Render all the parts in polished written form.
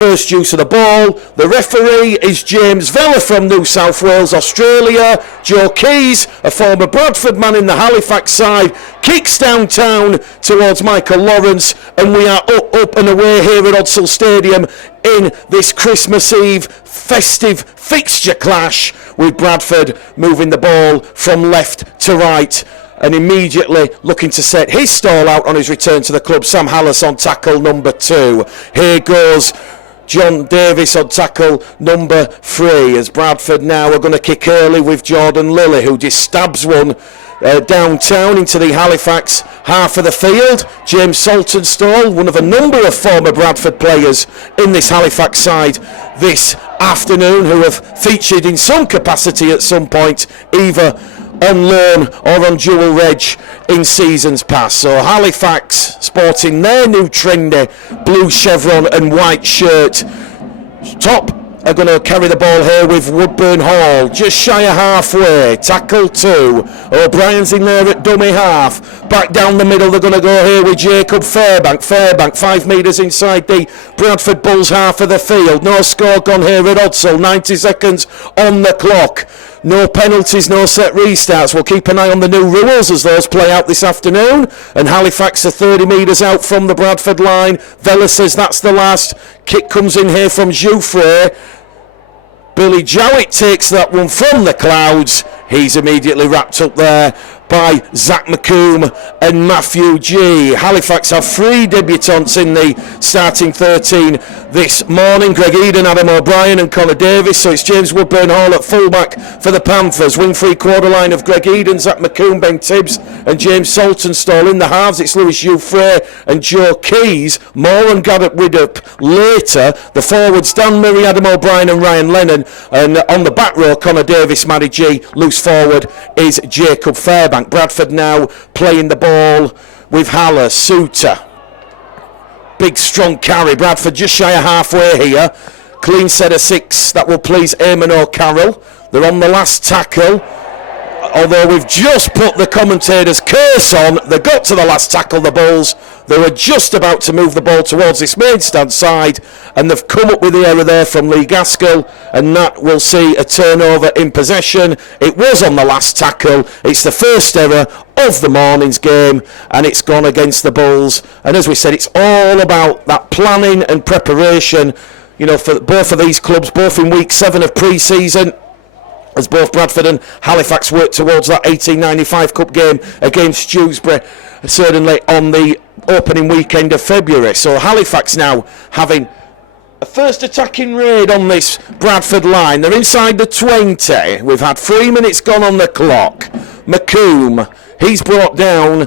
First use of the ball. The referee is James Vella from New South Wales, Australia. Joe Keys, a former Bradford man in the Halifax side, kicks downtown towards Michael Lawrence, and we are up and away here at Odsal Stadium in this Christmas Eve festive fixture clash, with Bradford moving the ball from left to right and immediately looking to set his stall out on his return to the club. Sam Hallis on tackle number 2. Here goes John Davis on tackle number 3, as Bradford now are going to kick early with Jordan Lilly, who just stabs one downtown into the Halifax half of the field. James Saltonstall, one of a number of former Bradford players in this Halifax side this afternoon, who have featured in some capacity at some point, either on loan or on dual reg in seasons past. So Halifax sporting their new trendy blue chevron and white shirt. Top are going to carry the ball here with Woodburn Hall, just shy of halfway. Tackle 2. O'Brien's in there at dummy half. Back down the middle, they're going to go here with Jacob Fairbank. 5 metres inside the Bradford Bulls half of the field. No score gone here at Odsal. 90 seconds on the clock. No penalties, no set restarts. We'll keep an eye on the new rules as those play out this afternoon. And Halifax are 30 metres out from the Bradford line. Vella says that's the last. Kick comes in here from Jouffre. Billy Jowett takes that one from the clouds. He's immediately wrapped up there by Zach McComb and Matthew G. Halifax have 3 debutants in the starting 13 this morning. Greg Eden, Adam O'Brien and Connor Davis. So it's James Woodburn Hall at fullback for the Panthers. Wing 3-quarter line of Greg Eden, Zach McComb, Ben Tibbs and James Saltonstall. In the halves it's Lewis Jouffre and Joe Keys. Moore and Garrett Widdop later. The forwards Dan Murray, Adam O'Brien and Ryan Lennon. And on the back row, Connor Davis, Matty G. Loose forward is Jacob Fairbank. Bradford now playing the ball with Haller, Suter. Big strong carry. Bradford just shy of halfway here. Clean set of 6. That will please Eamon O'Carroll. They're on the last tackle. Although we've just put the commentator's curse on. They got to the last tackle, the Bulls. They were just about to move the ball towards this main stand side, and they've come up with the error there from Lee Gaskell, and that will see a turnover in possession. It was on the last tackle. It's the first error of the morning's game, and it's gone against the Bulls. And as we said, it's all about that planning and preparation, you know, for both of these clubs, both in week 7 of pre-season, as both Bradford and Halifax work towards that 1895 Cup game against Dewsbury, certainly on the opening weekend of February. So Halifax now having a first attacking raid on this Bradford line. They're inside the 20. We've had 3 minutes gone on the clock. McComb, he's brought down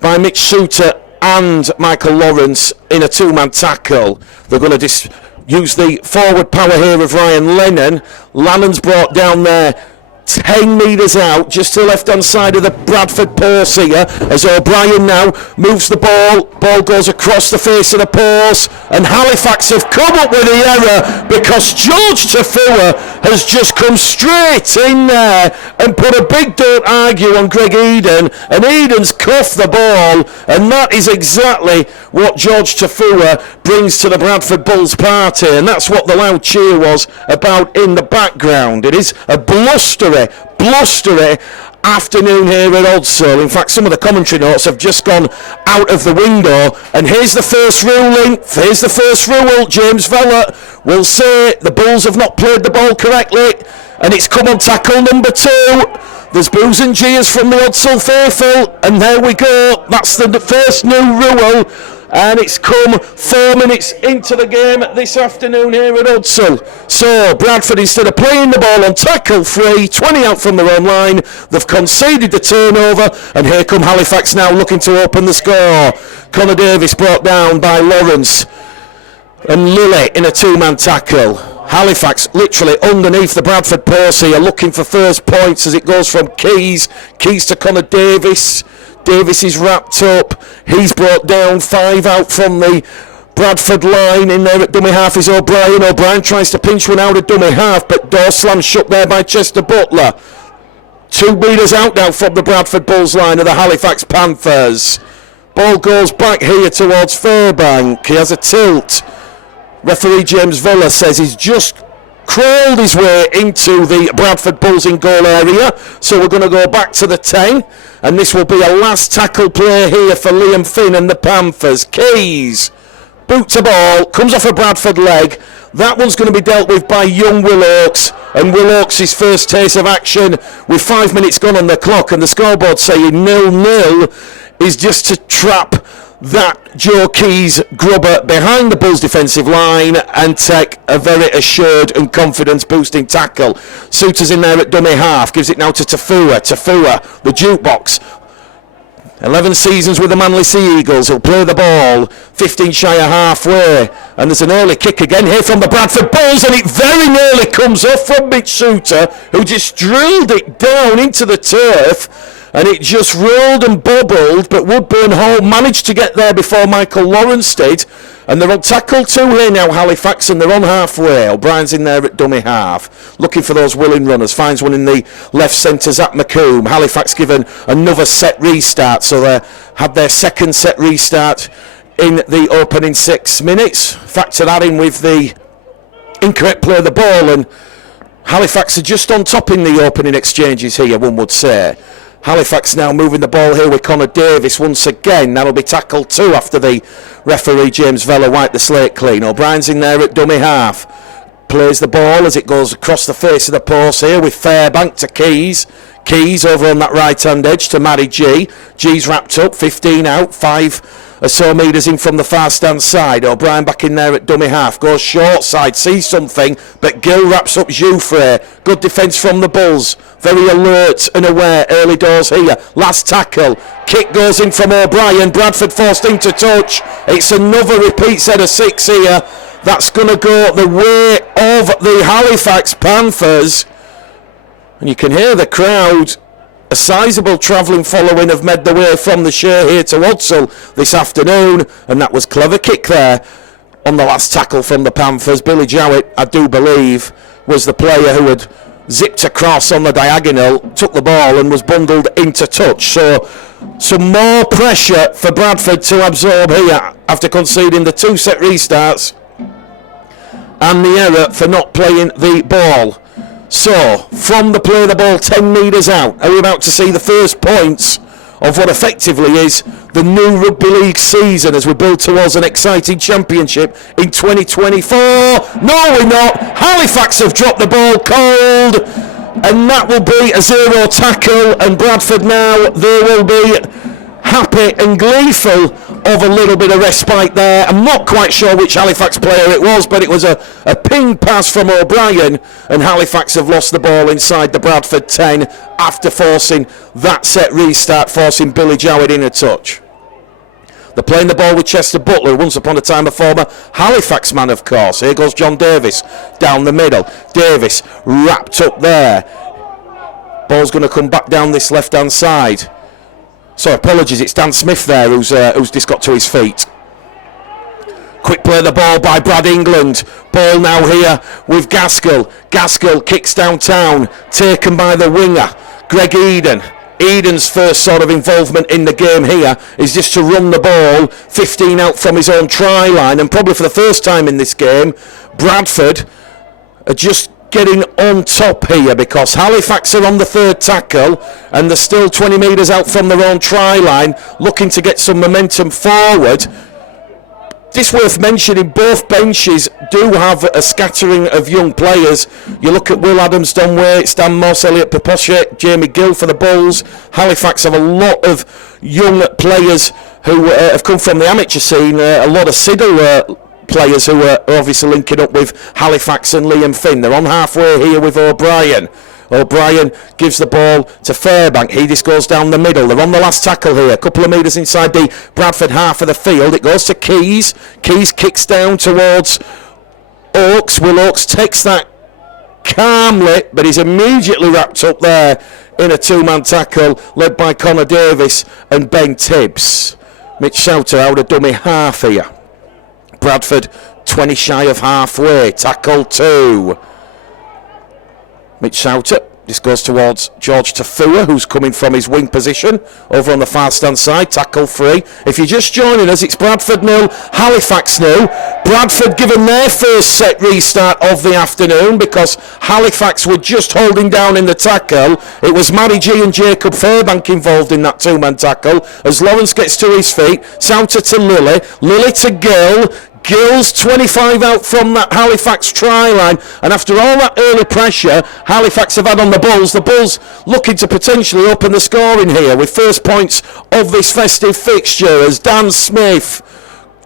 by Mitch Suter and Michael Lawrence in a 2-man tackle. They're going to use the forward power here of Ryan Lennon. Lannon's brought down there 10 metres out, just to the left hand side of the Bradford post here, as O'Brien now moves the ball goes across the face of the post, and Halifax have come up with the error because George Tafua has just come straight in there and put a big don't argue on Greg Eden, and Eden's cuffed the ball, and that is exactly what George Tafua brings to the Bradford Bulls party, and that's what the loud cheer was about in the background. It is a blustery afternoon here at Odsal. In fact, some of the commentary notes have just gone out of the window, and here's the first ruling. Here's the first rule. James Vella will say the Bulls have not played the ball correctly, and it's come on tackle number 2. There's boos and jeers from the Odsal faithful, and there we go. That's the first new rule, and it's come 4 minutes into the game this afternoon here at Odsal. So Bradford, instead of playing the ball on tackle 3, 20 out from their own line, they've conceded the turnover, and here come Halifax now looking to open the score. Connor Davis brought down by Lawrence, and Lilly in a 2-man tackle. Halifax literally underneath the Bradford post here, looking for first points as it goes from Keys to Connor Davis. Davis is wrapped up. He's brought down 5 out from the Bradford line. In there at dummy half is O'Brien. O'Brien tries to pinch one out of dummy half, but door slammed shut there by Chester Butler. 2 metres out now from the Bradford Bulls line of the Halifax Panthers. Ball goes back here towards Fairbank. He has a tilt. Referee James Villa says he's just crawled his way into the Bradford Bulls in goal area, so we're going to go back to the 10, and this will be a last tackle play here for Liam Finn and the Panthers. Keys, boot to ball, comes off a Bradford leg. That one's going to be dealt with by young Will Oakes, and Will Oakes' first taste of action with 5 minutes gone on the clock, and the scoreboard saying 0-0 is just to trap that Joe Keys grubber behind the Bulls defensive line and take a very assured and confidence boosting tackle. Suter's in there at dummy half, gives it now to Tafua, the jukebox. 11 seasons with the Manly Sea Eagles. He'll play the ball 15 shy of halfway, and there's an early kick again here from the Bradford Bulls, and it very nearly comes off from Mitch Suter, who just drilled it down into the turf. And it just rolled and bobbled, but Woodburn Hall managed to get there before Michael Lawrence did. And they're on tackle 2 here now, Halifax, and they're on halfway. O'Brien's in there at dummy half, looking for those willing runners. Finds one in the left centre, Zach McComb. Halifax given another set restart, so they had their second set restart in the opening 6 minutes. Factor that in with the incorrect play of the ball, and Halifax are just on top in the opening exchanges here, one would say. Halifax now moving the ball here with Connor Davis once again. That'll be tackle 2 after the referee James Vella wiped the slate clean. O'Brien's in there at dummy half. Plays the ball as it goes across the face of the post here with Fairbank to Keys. Keys over on that right hand edge to Matty G. G's wrapped up, 15 out, 5 or so metres in from the far stand side. O'Brien back in there at dummy half, goes short side, sees something, but Gill wraps up Jouffre. Good defence from the Bulls, very alert and aware early doors here. Last tackle, kick goes in from O'Brien, Bradford forced into touch. It's another repeat set of 6 here. That's going to go the way of the Halifax Panthers, and you can hear the crowd. A sizable travelling following have made the way from the Share here to Wadsall this afternoon, and that was clever kick there on the last tackle from the Panthers. Billy Jowett, I do believe, was the player who had zipped across on the diagonal, took the ball and was bundled into touch. So some more pressure for Bradford to absorb here after conceding the 2 set restarts and the error for not playing the ball. So, from the play of the ball 10 metres out, are we about to see the first points of what effectively is the new Rugby League season as we build towards an exciting championship in 2024? No, we're not. Halifax have dropped the ball cold, and that will be a 0 tackle, and Bradford now, they will be happy and gleeful of a little bit of respite there. I'm not quite sure which Halifax player it was, but it was a ping pass from O'Brien, and Halifax have lost the ball inside the Bradford 10 after forcing that set restart, forcing Billy Jowett in a touch. They're playing the ball with Chester Butler, once upon a time a former Halifax man, of course. Here goes John Davis down the middle. Davis wrapped up there. Ball's going to come back down this left-hand side. So apologies, it's Dan Smith there who's just got to his feet. Quick play of the ball by Brad England. Ball now here with Gaskell. Gaskell kicks downtown, taken by the winger, Greg Eden. Eden's first sort of involvement in the game here is just to run the ball 15 out from his own try line, and probably for the first time in this game, Bradford are just getting on top here because Halifax are on the 3rd tackle and they're still 20 metres out from their own try line, looking to get some momentum forward. It's worth mentioning both benches do have a scattering of young players. You look at Will Adams, Don Waits, Dan Moss, Elliot Paposhe, Jamie Gill for the Bulls. Halifax have a lot of young players who have come from the amateur scene, a lot of Siddle players who are obviously linking up with Halifax and Liam Finn. They're on halfway here with O'Brien. O'Brien gives the ball to Fairbank. He just goes down the middle. They're on the last tackle here, a couple of metres inside the Bradford half of the field. It goes to Keys. Keys kicks down towards Oakes. Will Oakes takes that calmly, but he's immediately wrapped up there in a 2-man tackle led by Connor Davis and Ben Tibbs. Mitch Souter out of dummy half here. Bradford 20 shy of halfway. Tackle 2. Mitch Souter This goes towards George Tafua, who's coming from his wing position over on the far stand side, tackle free. If you're just joining us, it's Bradford 0, Halifax 0. Bradford given their first set restart of the afternoon because Halifax were just holding down in the tackle. It was Matty G and Jacob Fairbank involved in that two-man tackle. As Lawrence gets to his feet, Sauter to Lilly, Lilly to Gill. Gill's 25 out from that Halifax try line, and after all that early pressure Halifax have had on the Bulls looking to potentially open the scoring here with first points of this festive fixture as Dan Smith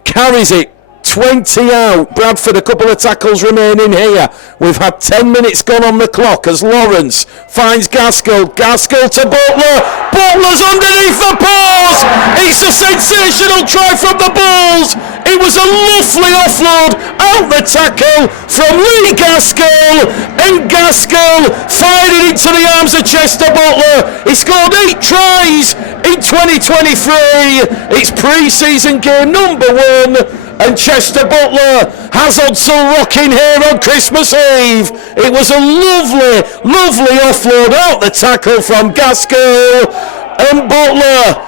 carries it 20 out. Bradford, a couple of tackles remaining here. We've had 10 minutes gone on the clock as Lawrence finds Gaskell to Butler. Butler's underneath the paws. It's a sensational try from the Bulls. It was a lovely offload out the tackle from Lee Gaskell, and Gaskell fired it into the arms of Chester Butler. He scored 8 tries in 2023. It's pre-season game number 1. And Chester Butler has Odsal rocking here on Christmas Eve. It was a lovely offload out the tackle from Gaskell. And Butler,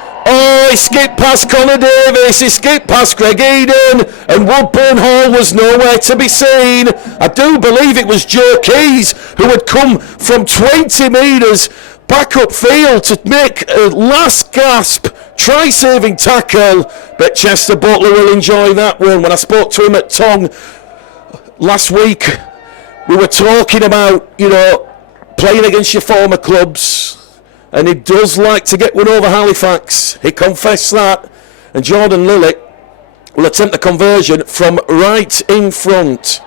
he skipped past Connor Davis, he skipped past Greg Eden, and Woodburn Hall was nowhere to be seen. I do believe it was Joe Keys who had come from 20 metres back upfield to make a last gasp try-saving tackle, but Chester Butler will enjoy that one. When I spoke to him at Tong last week, we were talking about, playing against your former clubs, and he does like to get one over Halifax. He confessed that, and Jordan Lilly will attempt the conversion from right in front.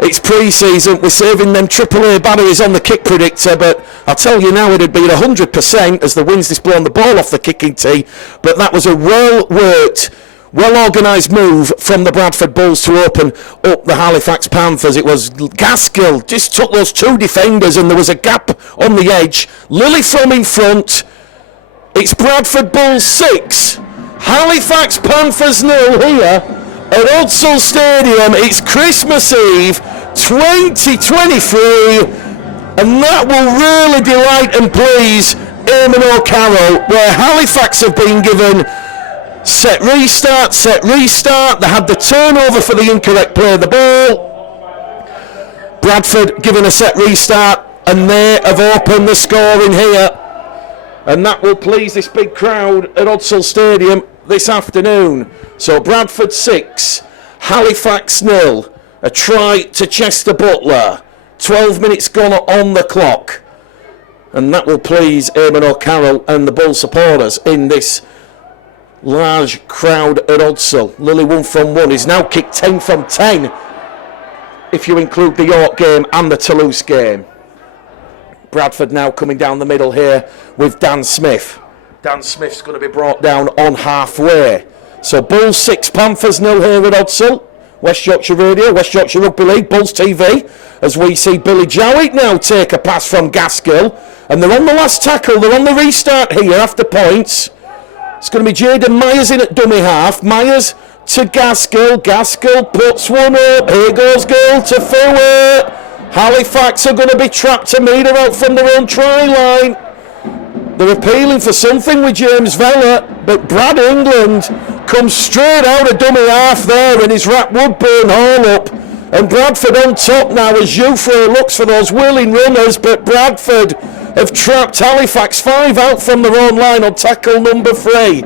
It's pre-season, we're saving them AAA batteries on the kick predictor, but I'll tell you now, it had been 100% as the wind's just blown the ball off the kicking tee, but that was a well-worked, well-organised move from the Bradford Bulls to open up the Halifax Panthers. It was Gaskell, just took those 2 defenders and there was a gap on the edge. Lilly from in front. It's Bradford Bulls 6, Halifax Panthers 0 here at Odsal Stadium. It's Christmas Eve 2023, and that will really delight and please Eamon O'Carroll, where Halifax have been given set restart. They had the turnover for the incorrect play of the ball. Bradford given a set restart, and they have opened the scoring here, and that will please this big crowd at Odsal Stadium this afternoon. So Bradford 6, Halifax 0, a try to Chester Butler, 12 minutes gone on the clock, and that will please Eamon O'Carroll and the Bull supporters in this large crowd at Odsal. Lilly 1 from 1, he's now kicked 10 from 10 if you include the York game and the Toulouse game. Bradford now coming down the middle here with Dan Smith. Dan Smith's going to be brought down on halfway. So Bulls 6, Panthers 0 here at Odsal. West Yorkshire Radio, West Yorkshire Rugby League, Bulls TV, as we see Billy Jowett now take a pass from Gaskell. And they're on the last tackle, they're on the restart here after points. It's going to be Jaden Myers in at dummy half. Myers to Gaskell. Gaskell puts one up. Here goes Gill to Fowler. Halifax are going to be trapped to meter out from their own try line. They're appealing for something with James Vella, but Brad England comes straight out of dummy half there and he's wrapped Woodburn Hall up. And Bradford on top now as Jouffre looks for those willing runners, but Bradford have trapped Halifax 5 out from their own line on tackle number 3.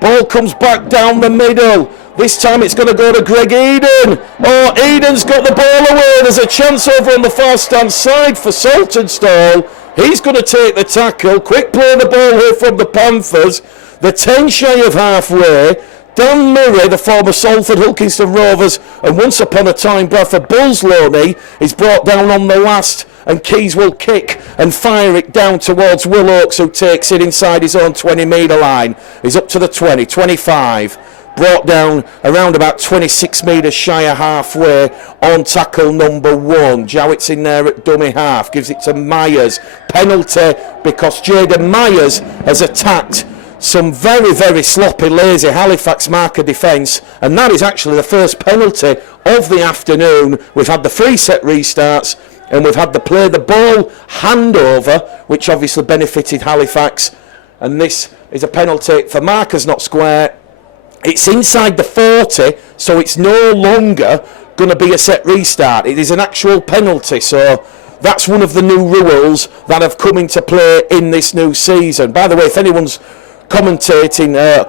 Ball comes back down the middle. This time it's going to go to Greg Eden. Oh, Eden's got the ball away. There's a chance over on the far stand side for Saltonstall. He's going to take the tackle. Quick play the ball here from the Panthers. They're 10 shy of halfway. Dan Murray, the former Salford Hulkinston Rovers and once upon a time Bradford Bulls loanee, is brought down on the last, and Keys will kick and fire it down towards Will Oakes, who takes it inside his own 20 metre line. He's up to the 20, 25. Brought down around about 26 metres shy of halfway on tackle number 1. Jowett's in there at dummy half, gives it to Myers. Penalty because Jaden Myers has attacked some very, very sloppy, lazy Halifax marker defence, and that is actually the first penalty of the afternoon. We've had the 3 set restarts, and we've had the play the ball handover, which obviously benefited Halifax. And this is a penalty for markers not square. It's inside the 40, so it's no longer going to be a set restart. It is an actual penalty, so that's one of the new rules that have come into play in this new season. By the way, if anyone's commenting on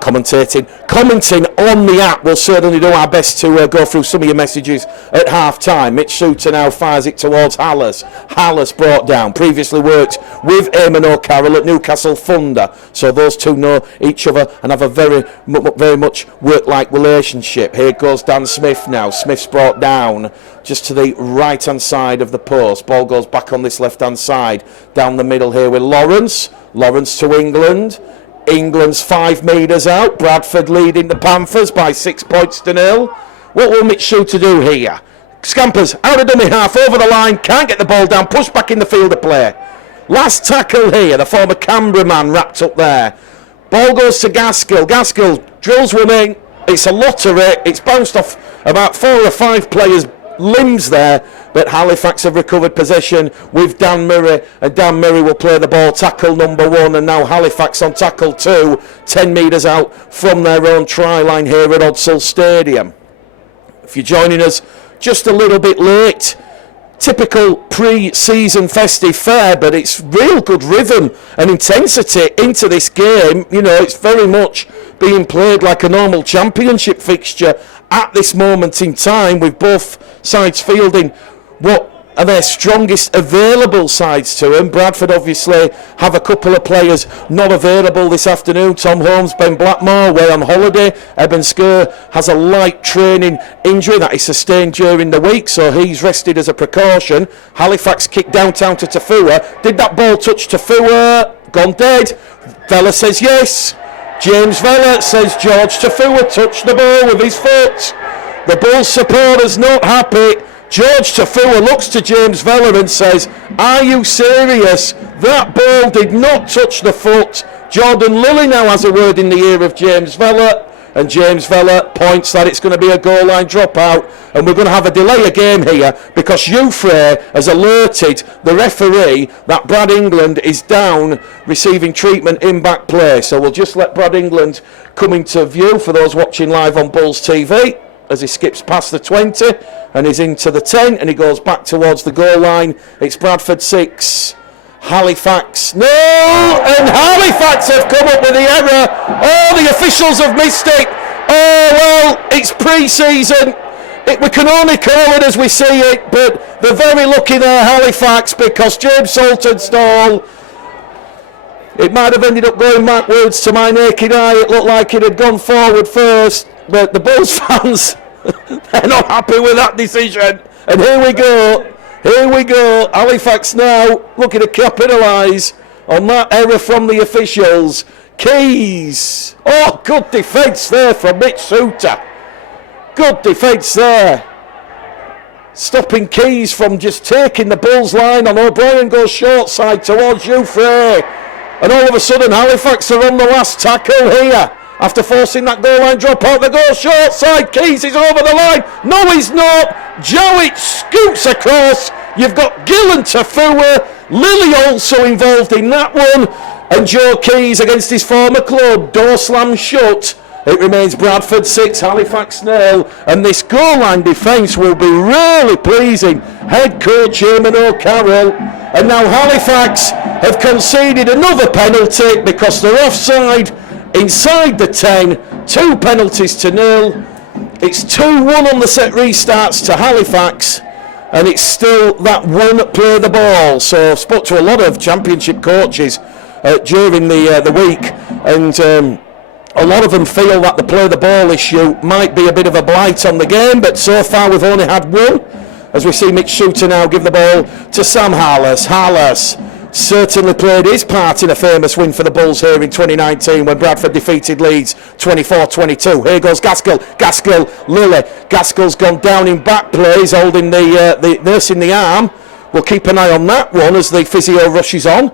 the app, we'll certainly do our best to go through some of your messages at half time. Mitch Suter now fires it towards Hallas. Hallas brought down, previously worked with Eamon O'Carroll at Newcastle Thunder, so those two know each other and have a very much work-like relationship. Here goes Dan Smith now. Smith's brought down just to the right hand side of the post. Ball goes back on this left hand side, down the middle here with Lawrence to England. England's 5 metres out. Bradford leading the Panthers by 6 points to 0. What will Mitch Shooter do here? Scampers out of dummy half, over the line, can't get the ball down, push back in the field of play. Last tackle here, the former Canberra man wrapped up there. Ball goes to Gaskill. Gaskill drills one in. It's a lottery. It's bounced off about 4 or 5 players' limbs there, but Halifax have recovered possession with Dan Murray, and Dan Murray will play the ball, tackle number 1, and now Halifax on tackle 2, 10 metres out from their own try line here at Odsall Stadium. If you're joining us just a little bit late, typical pre-season festive fare, but it's real good rhythm and intensity into this game. You know, it's very much being played like a normal championship fixture at this moment in time, with both sides fielding what are their strongest available sides to them. Bradford obviously have a couple of players not available this afternoon. Tom Holmes, Ben Blackmore, away on holiday. Eben Skur has a light training injury that he sustained during the week, so he's rested as a precaution. Halifax kicked downtown to Tafua. Did that ball touch Tafua? Gone dead. Vella says yes. James Vella says George Tafua touched the ball with his foot. The Bulls supporters not happy. George Tafua looks to James Vella and says, "Are you serious? That ball did not touch the foot." Jordan Lilly now has a word in the ear of James Vella, and James Vella points that it's going to be a goal line dropout, and we're going to have a delay of game here because Hugh Frey has alerted the referee that Brad England is down receiving treatment in back play. So we'll just let Brad England come into view for those watching live on Bulls TV as he skips past the 20 and is into the 10, and he goes back towards the goal line. It's Bradford 6, Halifax no, and Halifax have come up with the error. Oh, the officials have missed it. Oh well, it's pre-season. We can only call it as we see it, but they're very lucky there, Halifax, because James Saltonstall, it might have ended up going backwards. To my naked eye, it looked like it had gone forward first, but the Bulls fans, they're not happy with that decision. And here we go. Halifax now looking to capitalise on that error from the officials. Keys. Oh, good defence there from Mitch Suter. Good defence there. Stopping Keys from just taking the Bulls line on. O'Brien goes short side towards Hugh Frey. And all of a sudden Halifax are on the last tackle here. After forcing that goal line drop out, they go short side. Keys is over the line. No, he's not. Jowett scoots across. You've got Gillen Tafua. Lilly also involved in that one. And Joe Keys against his former club. Door slam shut. It remains Bradford 6, Halifax 0. And this goal line defence will be really pleasing. Head coach Eamon O'Carroll. And now Halifax have conceded another penalty because they're offside inside the 10. 2 penalties to 0. It's 2-1 on the set restarts to Halifax, and it's still that one play the ball. So I've spoke to a lot of championship coaches during the week, and a lot of them feel that the play the ball issue might be a bit of a blight on the game, but so far we've only had one, as we see Mitch Shooter now give the ball to Sam Hallas. Hallas certainly played his part in a famous win for the Bulls here in 2019 when Bradford defeated Leeds 24-22. Here goes Gaskill. Gaskill, Lilly. Gaskill's gone down in back play. He's holding the nursing the arm. We'll keep an eye on that one as the physio rushes on.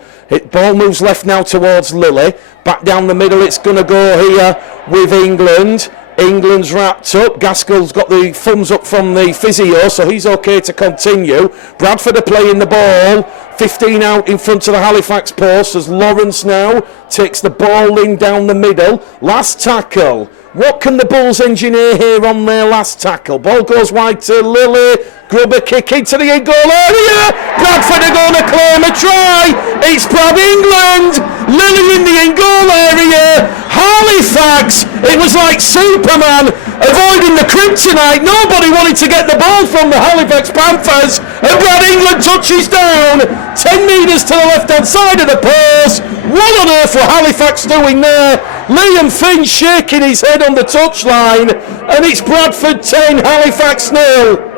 Ball moves left now towards Lilly. Back down the middle, it's going to go here with England. England's wrapped up. Gaskell's got the thumbs up from the physio, so he's okay to continue. Bradford are playing the ball. 15 out in front of the Halifax post as Lawrence now takes the ball in down the middle. Last tackle. What can the Bulls engineer here on their last tackle? Ball goes wide to Lilly. Grubber kick into the in-goal area. Bradford are going to claim a try. It's Brad England. Lilly in the in-goal area. Halifax. It was like Superman avoiding the kryptonite. Nobody wanted to get the ball from the Halifax Panthers. And Brad England touches down. 10 metres to the left-hand side of the post. What on earth were Halifax doing there? Liam Finn shaking his head on the touchline. And it's Bradford 10, Halifax 0.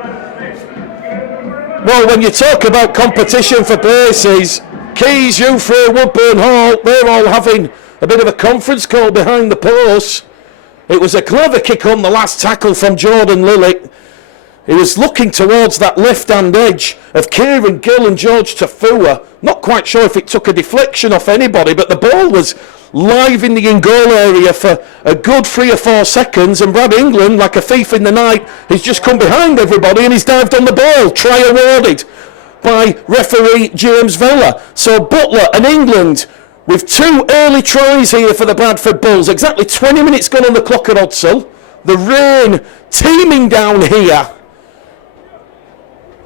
Well, when you talk about competition for bases, Keys, Ufray, Woodburn Hall, they're all having a bit of a conference call behind the post. It was a clever kick on the last tackle from Jordan Lilly. He was looking towards that left-hand edge of Kieran Gill and George Tafua. Not quite sure if it took a deflection off anybody, but the ball was live in the in-goal area for a good 3 or 4 seconds, and Brad England, like a thief in the night, he's just come behind everybody and he's dived on the ball. Try awarded by referee James Vella. So Butler and England with 2 early tries here for the Bradford Bulls. Exactly 20 minutes gone on the clock at Odsall. The rain teeming down here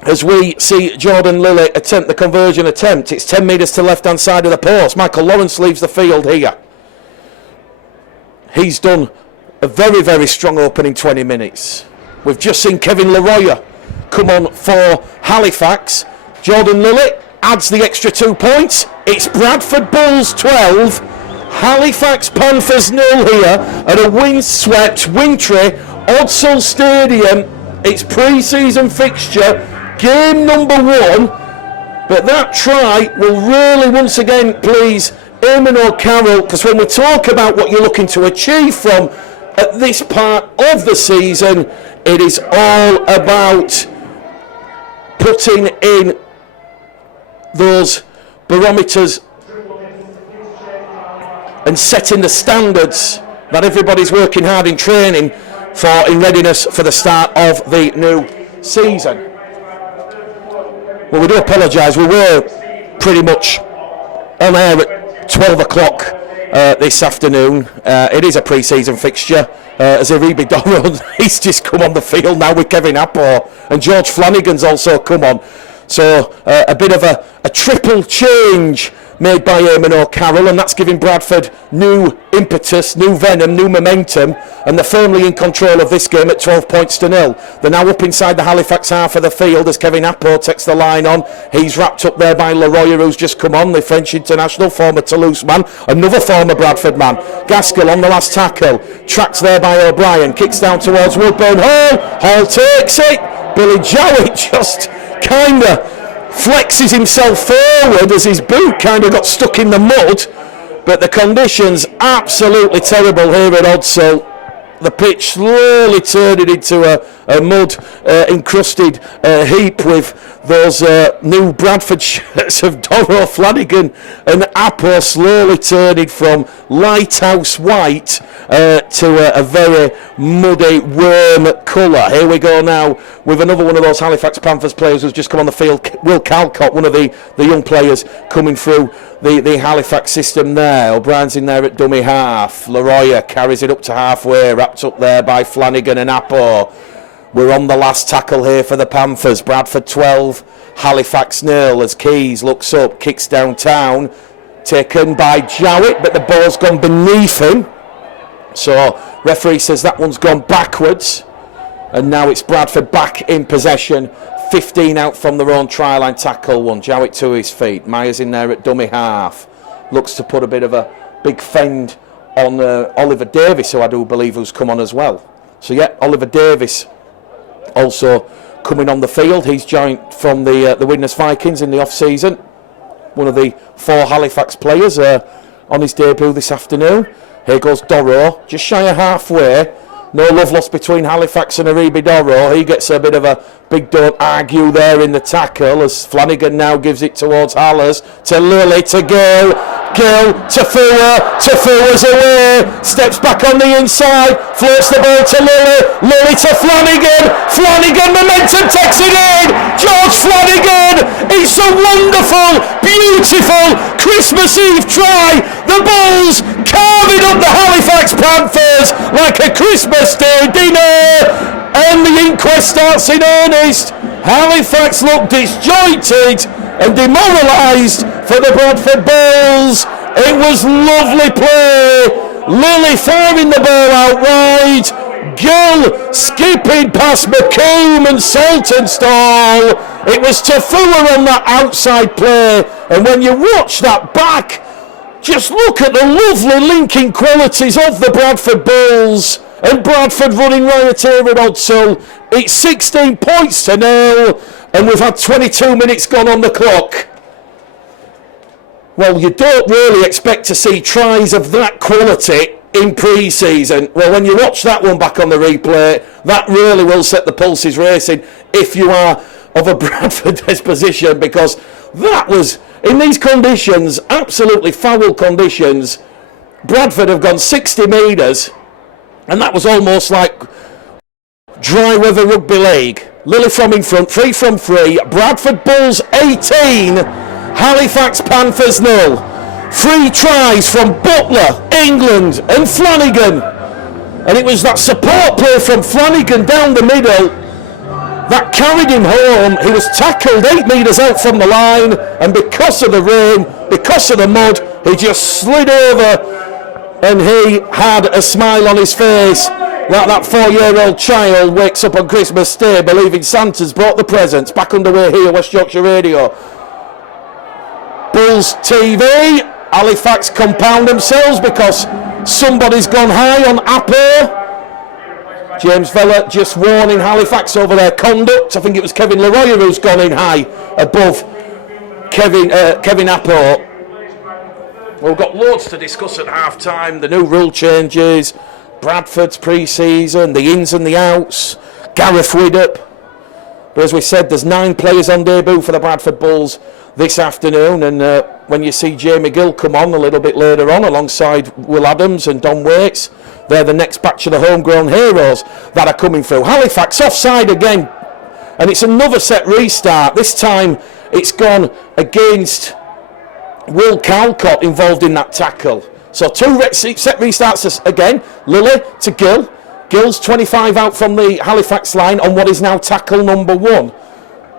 as we see Jordan Lilly attempt the conversion attempt. It's 10 metres to the left-hand side of the post. Michael Lawrence leaves the field here. He's done a very, very strong opening 20 minutes. We've just seen Kevin Leroy come on for Halifax. Jordan Lilly adds the extra 2 points. It's Bradford Bulls 12, Halifax Panthers 0 here at a windswept, wintry Odsall Stadium. It's pre-season fixture. Game number 1, but that try will really once again please Eamon O'Carroll, because when we talk about what you're looking to achieve from at this part of the season, it is all about putting in those barometers and setting the standards that everybody's working hard in training for in readiness for the start of the new season. Well, we do apologise, we were pretty much on air at 12 o'clock this afternoon. It is a pre-season fixture, as Iribe Doro, he's just come on the field now with Kevin Appo, and George Flanagan's also come on. So a bit of a triple change made by Eamon O'Carroll, and that's giving Bradford new impetus, new venom, new momentum, and they're firmly in control of this game at 12 points to 0. They're now up inside the Halifax half of the field as Kevin Appo takes the line on. He's wrapped up there by Leroy, who's just come on, the French international, former Toulouse man, another former Bradford man. Gaskell on the last tackle, tracked there by O'Brien, kicks down towards Woodburn Hall. Hall takes it. Billy Jowett just kind of flexes himself forward as his boot kind of got stuck in the mud, but the conditions absolutely terrible here at Odsall. The pitch slowly turned it into a mud encrusted heap with those new Bradford shirts of Doro, Flanagan and Appo slowly turning from lighthouse white to a very muddy worm colour. Here we go now with another one of those Halifax Panthers players who's just come on the field, Will Calcott, one of the young players coming through the Halifax system there. O'Brien's in there at dummy half. Leroy carries it up to halfway, wrapped up there by Flanagan and Appo. We're on the last tackle here for the Panthers. Bradford 12, Halifax 0 as Keys looks up, kicks downtown, taken by Jowett, but the ball's gone beneath him. So referee says that one's gone backwards, and now it's Bradford back in possession. 15 out from their own try line, tackle one. Jowett to his feet. Myers in there at dummy half. Looks to put a bit of a big fend on Oliver Davis, who I do believe who's come on as well. So yeah, Oliver Davis also coming on the field. He's joined from the Widnes Vikings in the off-season. One of the 4 Halifax players on his debut this afternoon. Here goes Doro, just shy of halfway. No love lost between Halifax and Iribe Doro. He gets a bit of a big don't argue there in the tackle as Flanagan now gives it towards Hallers to Lilly to go. Gill, Tafua's away, steps back on the inside, floats the ball to Lily to Flanagan, momentum takes it in, George Flanagan, it's a wonderful, beautiful Christmas Eve try, the Bulls carving up the Halifax Panthers like a Christmas Day dinner, and the inquest starts in earnest. Halifax look disjointed and demoralised for the Bradford Bulls. It was lovely play. Lily firing the ball out wide. Gill skipping past McComb and Saltonstall. It was Tafua on that outside play. And when you watch that back, just look at the lovely linking qualities of the Bradford Bulls. And Bradford running riot here at Odsall. It's 16 points to 0. And we've had 22 minutes gone on the clock. Well, you don't really expect to see tries of that quality in pre-season. Well, when you watch that one back on the replay, that really will set the pulses racing if you are of a Bradford disposition, because that was, in these conditions, absolutely foul conditions. Bradford have gone 60 metres, and that was almost like dry weather rugby league. Lily from in front, 3 from 3. Bradford Bulls 18, Halifax Panthers 0. 3 tries from Butler, England and Flanagan. And it was that support play from Flanagan down the middle that carried him home. He was tackled 8 metres out from the line, and because of the rain, because of the mud, he just slid over, and he had a smile on his face like that 4-year-old child wakes up on Christmas Day believing Santa's brought the presents. Back underway here, West Yorkshire Radio. Bulls TV, Halifax compound themselves because somebody's gone high on Appo. James Vella just warning Halifax over their conduct. I think it was Kevin Leroy who's gone in high above Kevin Appo. Well, we've got loads to discuss at half-time. The new rule changes, Bradford's pre-season, the ins and the outs, Gareth Widdop. But as we said, there's 9 players on debut for the Bradford Bulls this afternoon, and when you see Jamie Gill come on a little bit later on alongside Will Adams and Don Waits, they're the next batch of the homegrown heroes that are coming through. Halifax offside again, and it's another set restart. This time it's gone against Will Calcott involved in that tackle. So 2 set restarts again. Lily to Gill. Gill's 25 out from the Halifax line on what is now tackle number 1.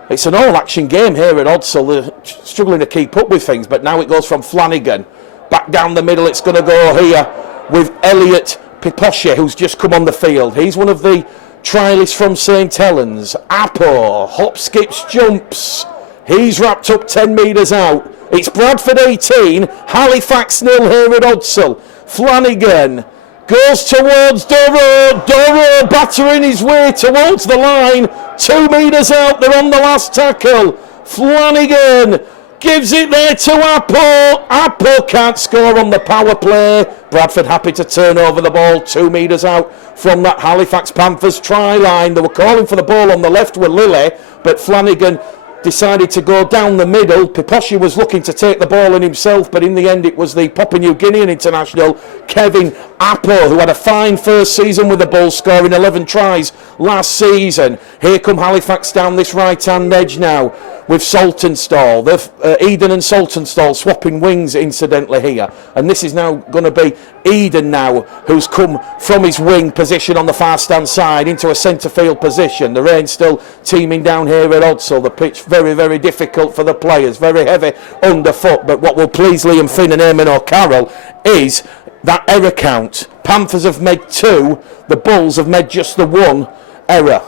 It's an all-action game here at Odsall. They're struggling to keep up with things, but now it goes from Flanagan. Back down the middle, it's going to go here with Elliot Piposhe, who's just come on the field. He's one of the trialists from St Helens. Appo, hop, skips, jumps. He's wrapped up 10 metres out. It's Bradford 18, Halifax 0 here at Odsall. Flanagan goes towards Doro. Doro battering his way towards the line. 2 metres out, they're on the last tackle. Flanagan gives it there to Appo. Appo can't score on the power play. Bradford happy to turn over the ball 2 metres out from that Halifax Panthers try line. They were calling for the ball on the left with Lily, but Flanagan decided to go down the middle. Piposhe was looking to take the ball in himself, but in the end it was the Papua New Guinean international Kevin Appo, who had a fine first season with the Bulls, scoring 11 tries last season. Here come Halifax down this right hand edge now with Saltonstall. Eden and Saltonstall swapping wings incidentally here, and this is now going to be Eden now, who's come from his wing position on the far stand side into a centre field position. The rain still teeming down here at Odsall. The pitch very, very difficult for the players, very heavy underfoot, but what will please Liam Finn and Eamon O'Carroll is that error count. Panthers have made 2, the Bulls have made just the 1 error,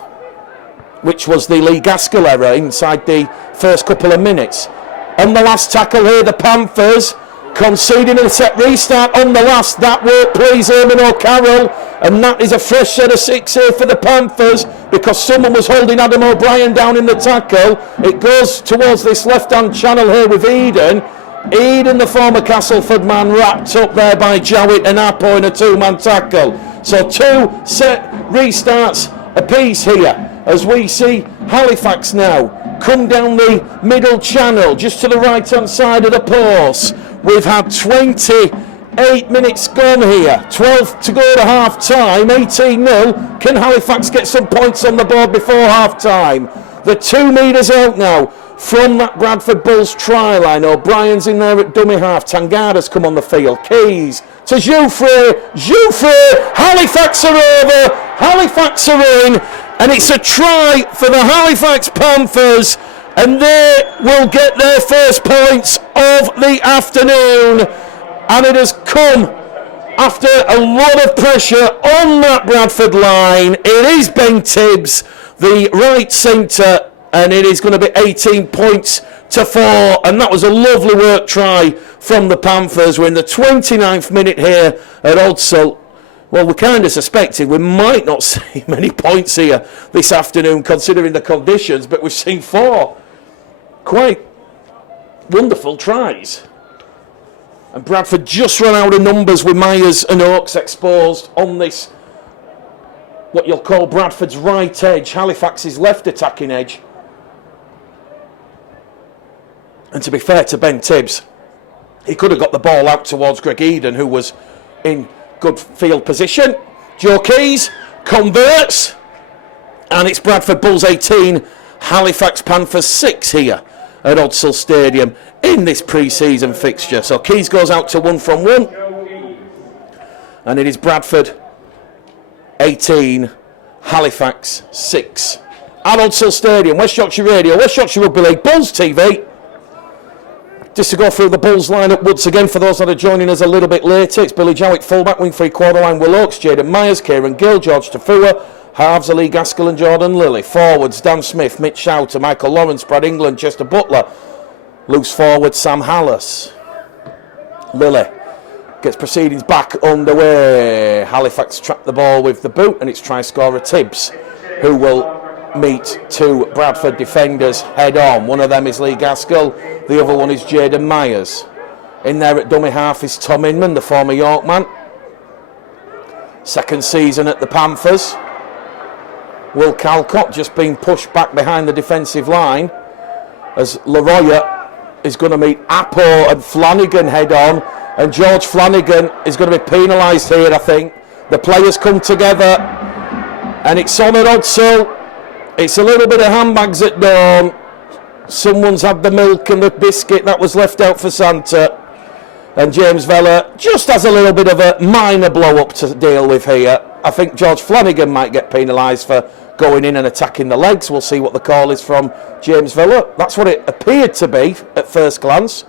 which was the Lee Gaskell error inside the first couple of minutes. On the last tackle here, the Panthers conceding a set restart on the last. That won't please Eamon O'Carroll, and that is a fresh set of 6 here for the Panthers because someone was holding Adam O'Brien down in the tackle. It goes towards this left-hand channel here with Eden. Eden, the former Castleford man, wrapped up there by Jowett and Appo in a 2-man tackle. So 2 set restarts apiece here as we see Halifax now come down the middle channel just to the right hand side of the post. We've had 28 minutes gone here. 12 to go to half time. 18-0. Can Halifax get some points on the board before half time? They're 2 metres out now from that Bradford Bulls try line. O'Brien's in there at dummy half. Tangada's come on the field. Keys to Jouffre. Halifax are over. Halifax are in. And it's a try for the Halifax Panthers. And they will get their first points of the afternoon. And it has come after a lot of pressure on that Bradford line. It is Ben Tibbs, the right centre, and it is going to be 18 points to 4. And that was a lovely work try from the Panthers. We're in the 29th minute here at Odsal. Well, we kind of suspected we might not see many points here this afternoon, considering the conditions, but we've seen 4 quite wonderful tries. And Bradford just run out of numbers with Myers and Oakes exposed on this, what you'll call Bradford's right edge, Halifax's left attacking edge. And to be fair to Ben Tibbs, he could have got the ball out towards Greg Eden, who was in good field position. Joe Keys converts, and it's Bradford Bulls 18, Halifax Panthers 6 here at Odsal Stadium in this pre-season fixture. So Keys goes out to 1 from 1, and it is Bradford 18, Halifax 6 at Odsal Stadium. West Yorkshire Radio, West Yorkshire Rugby League, Bulls TV. Just to go through the Bulls lineup once again for those that are joining us a little bit later. It's Billy Jowett, fullback, wing free, quarter line, Will Oakes, Jaden Myers, Kieran Gill, George Tafua, halves Ali Gaskell and Jordan Lilly. Forwards, Dan Smith, Mitch Shouter, Michael Lawrence, Brad England, Chester Butler. Loose forward, Sam Hallis. Lilly gets proceedings back underway. Halifax trap the ball with the boot, and it's try scorer Tibbs, who will meet 2 Bradford defenders head on. One of them is Lee Gaskell, the other one is Jaden Myers. In there at dummy half is Tom Inman, the former York man. Second season at the Panthers. Will Calcott just being pushed back behind the defensive line as Laroya is going to meet Appo and Flanagan head on, and George Flanagan is going to be penalised here, I think. The players come together, and it's on at Odsal. It's a little bit of handbags at dawn. Someone's had the milk and the biscuit that was left out for Santa. And James Vella just has a little bit of a minor blow-up to deal with here. I think George Flanagan might get penalised for going in and attacking the legs. We'll see what the call is from James Vella. That's what it appeared to be at first glance.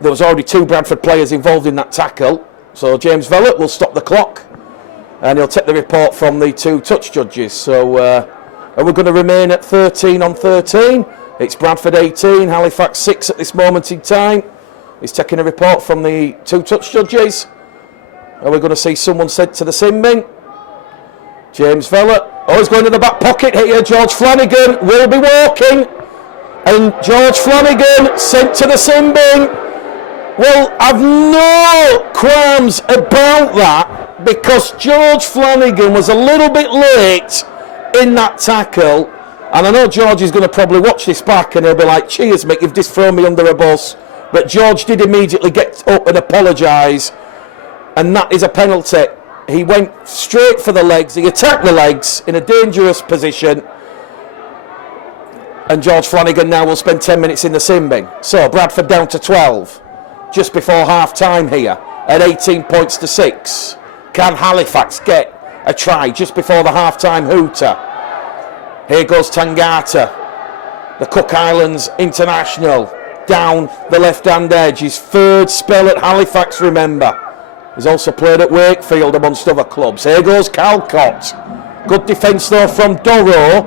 There was already 2 Bradford players involved in that tackle. So James Vella will stop the clock, and he'll take the report from the 2 touch judges. So are we going to remain at 13 on 13? It's Bradford 18, Halifax 6 at this moment in time. He's taking a report from the 2 touch judges. Are we going to see someone sent to the sin bin? James Vella. Oh, he's going to the back pocket here. George Flanagan will be walking. And George Flanagan sent to the sin bin. Well, I've no qualms about that, because George Flanagan was a little bit late in that tackle. And I know George is going to probably watch this back and he'll be like, cheers, Mick, you've just thrown me under a bus. But George did immediately get up and apologise. And that is a penalty. He went straight for the legs. He attacked the legs in a dangerous position. And George Flanagan now will spend 10 minutes in the sin bin. So Bradford down to 12. Just before half time here at 18 points to 6. Can Halifax get a try just before the half time hooter? Here goes Tangata, the Cook Islands international, down the left hand edge. His 3rd spell at Halifax, remember. He's also played at Wakefield amongst other clubs. Here goes Calcott. Good defence though from Doro.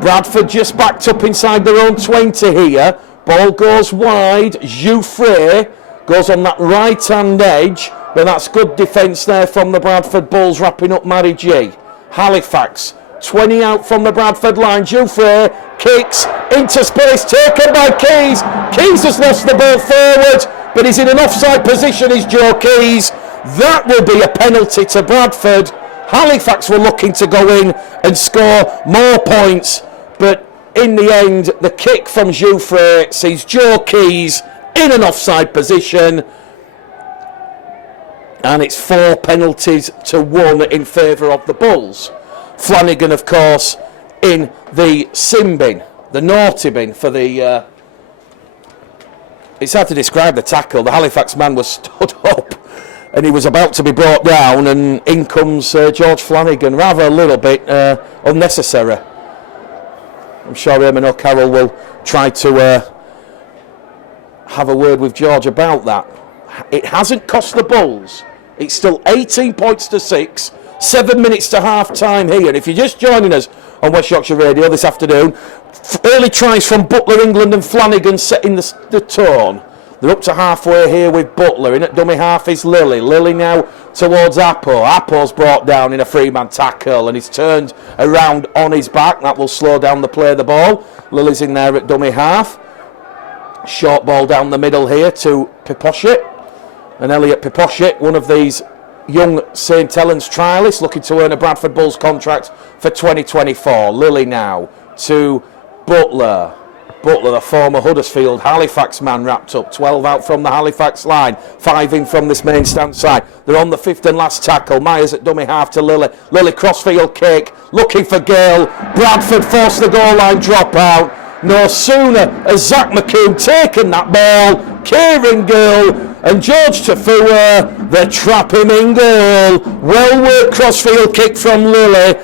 Bradford just backed up inside their own 20 here. Ball goes wide. Jouffre goes on that right hand edge. But that's good defence there from the Bradford Bulls, wrapping up Matty G. Halifax, 20 out from the Bradford line. Jouffre kicks into space, taken by Keys. Keys has lost the ball forward, but he's in an offside position, is Joe Keys. That will be a penalty to Bradford. Halifax were looking to go in and score more points, but in the end, the kick from Jouffre sees Joe Keys in an offside position. And it's 4 penalties to 1 in favour of the Bulls. Flanagan, of course, in the sin bin, the naughty bin for the... it's hard to describe the tackle. The Halifax man was stood up and he was about to be brought down, and in comes George Flanagan. Rather a little bit unnecessary. I'm sure Eamon O'Carroll will try to have a word with George about that. It hasn't cost the Bulls. It's still 18 points to 6, 7 minutes to half time here. And if you're just joining us on West Yorkshire Radio this afternoon, early tries from Butler, England and Flanagan setting the tone. They're up to halfway here with Butler. In at dummy half is Lilly. Lilly now towards Appo. Appo's brought down in a free-man tackle and he's turned around on his back. That will slow down the play of the ball. Lilly's in there at dummy half. Short ball down the middle here to Piposhit. And Elliot Piposhit, one of these young St Helens trialists looking to earn a Bradford Bulls contract for 2024. Lilly now to Butler. Butler, the former Huddersfield Halifax man, wrapped up. 12 out from the Halifax line. 5 in from this main stand side. They're on the 5th and last tackle. Myers at dummy half to Lilly. Lilly crossfield kick. Looking for Gale. Bradford forced the goal line drop out. No sooner has Zach McCune taken that ball, Kieran Gill and George Tafua, they trap him in goal. Well worked crossfield kick from Lilly,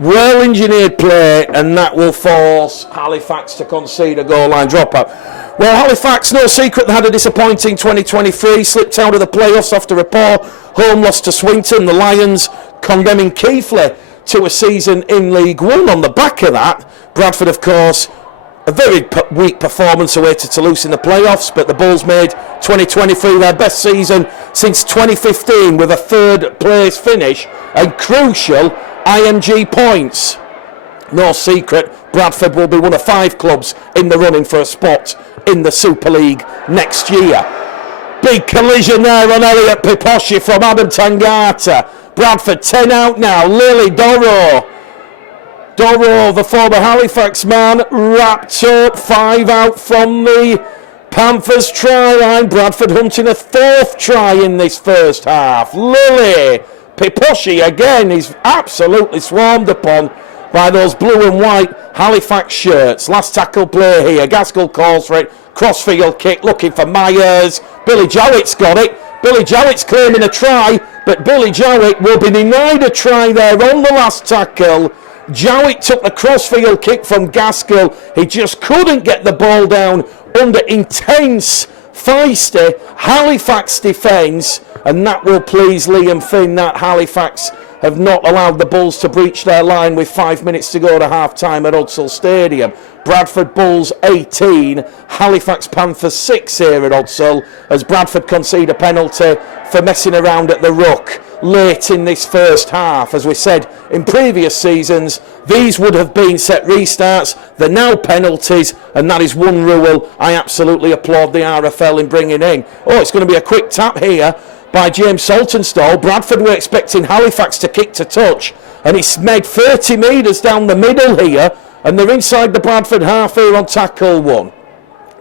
well engineered play, and that will force Halifax to concede a goal line dropout. Well, Halifax, no secret, they had a disappointing 2023, slipped out of the playoffs after a poor home loss to Swinton. The Lions condemning Keighley to a season in League One. On the back of that, Bradford, of course, a very weak performance away to Toulouse in the playoffs, but the Bulls made 2023 their best season since 2015 with a 3rd place finish and crucial IMG points. No secret, Bradford will be one of 5 clubs in the running for a spot in the Super League next year. Big collision there on Elliot Piposhi from Adam Tangata. Bradford 10 out now. Lilly, Doro, the former Halifax man, wrapped up. 5 out from the Panthers try line. Bradford hunting a 4th try in this first half. Lilly, Piposhi again, he's absolutely swarmed upon by those blue and white Halifax shirts. Last tackle play here. Gaskell calls for it. Crossfield kick looking for Myers. Billy Jowett's got it. Billy Jowett's claiming a try, but Billy Jowett will be denied a try there on the last tackle. Jowett took the crossfield kick from Gaskell. He just couldn't get the ball down under intense, feisty Halifax defence, and that will please Liam Finn that Halifax have not allowed the Bulls to breach their line with 5 minutes to go to half-time at Odsall Stadium. Bradford Bulls 18, Halifax Panthers 6 here at Odsall, as Bradford concede a penalty for messing around at the ruck late in this first half. As we said in previous seasons, these would have been set restarts. They're now penalties, and that is one rule I absolutely applaud the RFL in bringing in. Oh, it's going to be a quick tap here by James Saltonstall. Bradford were expecting Halifax to kick to touch, and it's made 30 metres down the middle here, and they're inside the Bradford half here on tackle 1.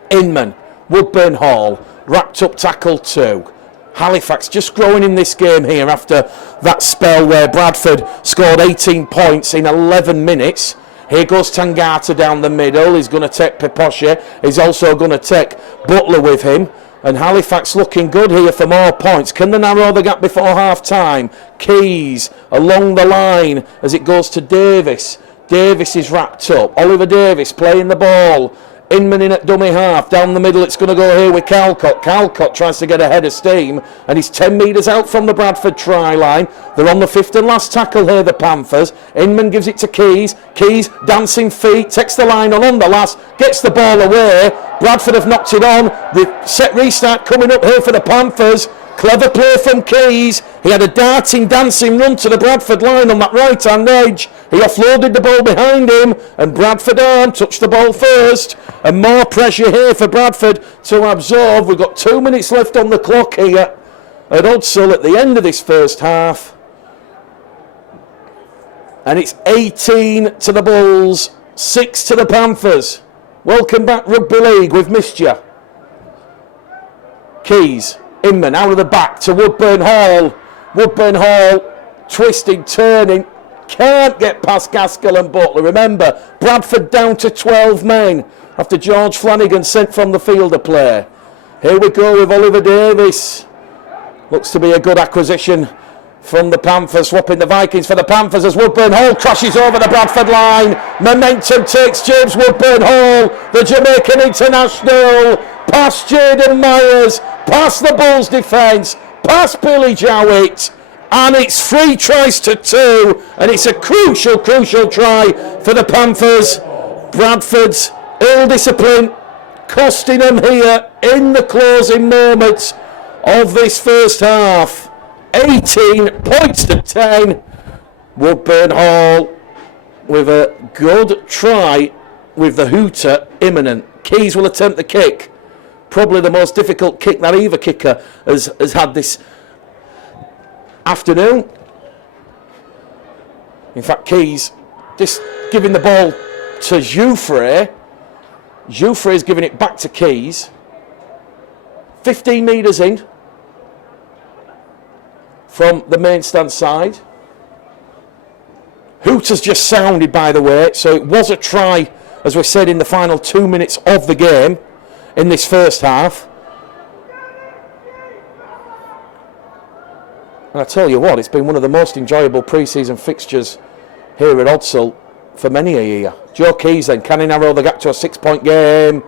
Inman, Woodburn Hall, wrapped up tackle 2. Halifax just growing in this game here after that spell where Bradford scored 18 points in 11 minutes. Here goes Tangata down the middle. He's going to take Piposhi. He's also going to take Butler with him. And Halifax looking good here for more points. Can they narrow the gap before half-time? Keys along the line as it goes to Davis. Davis is wrapped up. Oliver Davis playing the ball. Inman in at dummy half. Down the middle it's going to go here with Calcott. Calcott tries to get ahead of steam, and he's 10 metres out from the Bradford try line. They're on the 5th and last tackle here, the Panthers. Inman gives it to Keys. Keys, dancing feet, takes the line on the last, gets the ball away. Bradford have knocked it on. Set restart coming up here for the Panthers. Clever play from Keys. He had a darting, dancing run to the Bradford line on that right-hand edge. He offloaded the ball behind him, and Bradford arm touched the ball first. And more pressure here for Bradford to absorb. We've got 2 minutes left on the clock here at Odsall at the end of this first half. And it's 18 to the Bulls, 6 to the Panthers. Welcome back, Rugby League. We've missed you. Keys, Inman out of the back to Woodburn Hall. Woodburn Hall twisting, turning, can't get past Gaskell and Butler. Remember, Bradford down to 12 men after George Flanagan sent from the field of play. Here we go with Oliver Davis. Looks to be a good acquisition from the Panthers, swapping the Vikings for the Panthers as Woodburn Hall crashes over the Bradford line. Momentum takes James Woodburn Hall, the Jamaican international, past Jaden Myers, past the Bulls defence, past Billy Jowett, and it's 3 tries to 2, and it's a crucial try for the Panthers. Bradford's ill discipline costing them here in the closing moments of this first half. 18 points to 10. Woodburn Hall with a good try with the hooter imminent. Keys will attempt the kick. Probably the most difficult kick that either kicker has had this afternoon. In fact, Keys just giving the ball to Jouffre. Jouffre is giving it back to Keys. 15 metres in from the main stand side. Hooters just sounded, by the way, so it was a try, as we said, in the final 2 minutes of the game in this first half. And I tell you what, it's been one of the most enjoyable pre-season fixtures here at Odsal for many a year. Joe Keys then, can he narrow the gap to a 6-point game?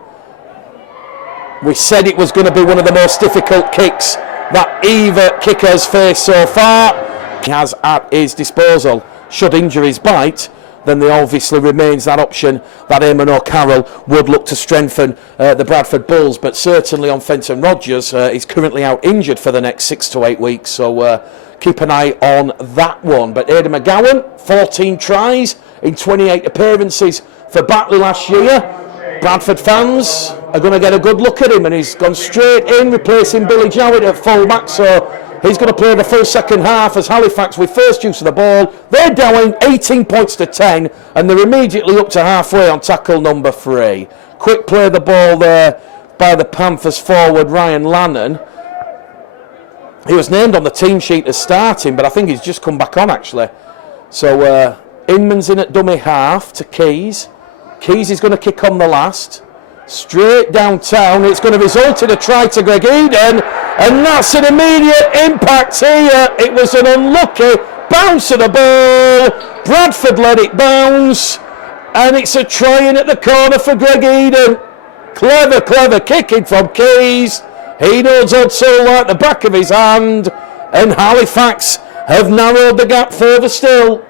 We said it was going to be one of the most difficult kicks that either kicker has faced so far. He has at his disposal. Should injuries bite, then there obviously remains that option that Eamon O'Carroll would look to strengthen the Bradford Bulls, but certainly on Fenton Rodgers is currently out injured for the next 6 to 8 weeks, so keep an eye on that one. But Aidan McGowan, 14 tries in 28 appearances for Batley last year. Bradford fans are going to get a good look at him, and he's gone straight in, replacing Billy Jowett at full back, so he's going to play the full second half as Halifax with first use of the ball. They're down 18 points to 10, and they're immediately up to halfway on tackle number 3. Quick play the ball there by the Panthers forward Ryan Lannon. He was named on the team sheet as starting, but I think he's just come back on actually. So Inman's in at dummy half to Keys. Keys is going to kick on the last. Straight downtown. It's going to result in a try to Greg Eden. And that's an immediate impact here. It was an unlucky bounce of the ball. Bradford let it bounce. And it's a try in at the corner for Greg Eden. Clever kicking from Keys. He knows Odsal like the back of his hand. And Halifax have narrowed the gap further still.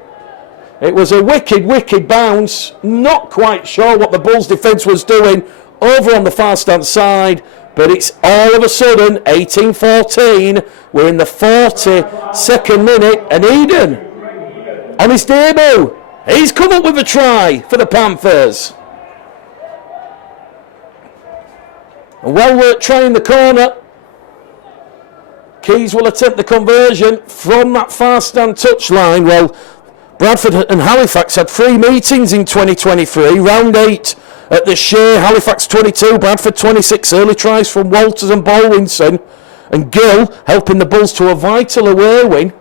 It was a wicked bounce. Not quite sure what the Bulls defence was doing over on the far stand side, but it's all of a sudden 18-14. We're in the 42nd minute, and Eden, on his debut, he's come up with a try for the Panthers. A well-worked try in the corner. Keys will attempt the conversion from that far stand touchline. Well, Bradford and Halifax had 3 meetings in 2023. Round 8 at the Shea, Halifax 22, Bradford 26. Early tries from Walters and Bolwinson, and Gill helping the Bulls to a vital away win.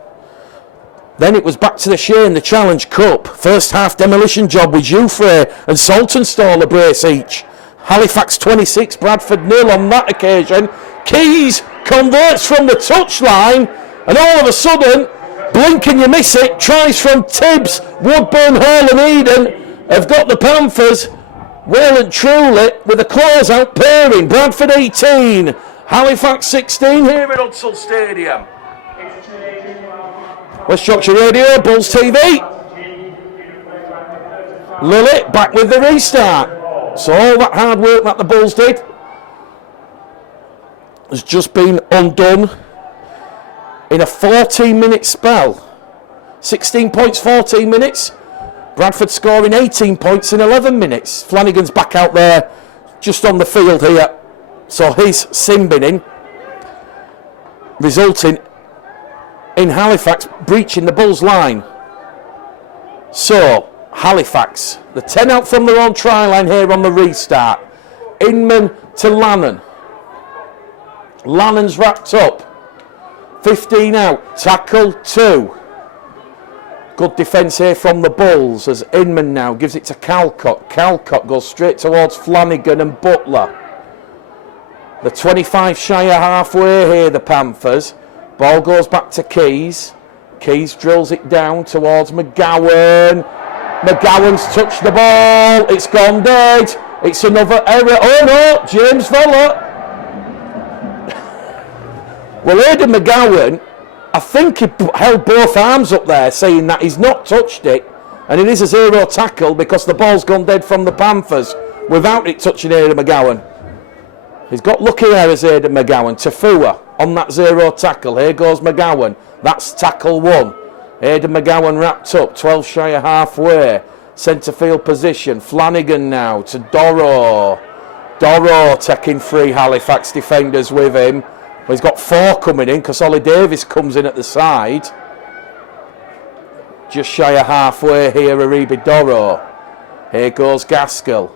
Then it was back to the Shea in the Challenge Cup. First half demolition job with Jouffre and Saltonstall a brace each. Halifax 26, Bradford 0 on that occasion. Keys converts from the touchline, and all of a sudden, blink and you miss it, tries from Tibbs, Woodburn Hall and Eden have got the Panthers well and truly with a close-out pairing. Bradford 18, Halifax 16 here at Odsal Stadium. West Yorkshire Radio, Bulls TV. Lily back with the restart. So all that hard work that the Bulls did has just been undone in a 14-minute spell. 16 points, 14 minutes. Bradford scoring 18 points in 11 minutes. Flanagan's back out there just on the field here. So he's sin binning, resulting in Halifax breaching the Bulls line. So Halifax, the 10 out from their own try line here on the restart. Inman to Lannon. Lannon's wrapped up. 15 out. Tackle 2. Good defence here from the Bulls as Inman now gives it to Calcott. Calcott goes straight towards Flanagan and Butler. The 25 shy of halfway here, the Panthers. Ball goes back to Keys. Keys drills it down towards McGowan. McGowan's touched the ball. It's gone dead. It's another error. Oh no, James Vella. Well, Aidan McGowan, I think he held both arms up there saying that he's not touched it. And it is a 0 tackle because the ball's gone dead from the Panthers without it touching Aidan McGowan. He's got lucky errors, Aidan McGowan. Tafua on that 0 tackle. Here goes McGowan. That's tackle 1. Aidan McGowan wrapped up, 12 shy of halfway. Centre field position. Flanagan now to Doro. Doro taking 3 Halifax defenders with him. Well, he's got 4 coming in because Ollie Davis comes in at the side. Just shy of halfway here, Aribi Doro. Here goes Gaskell.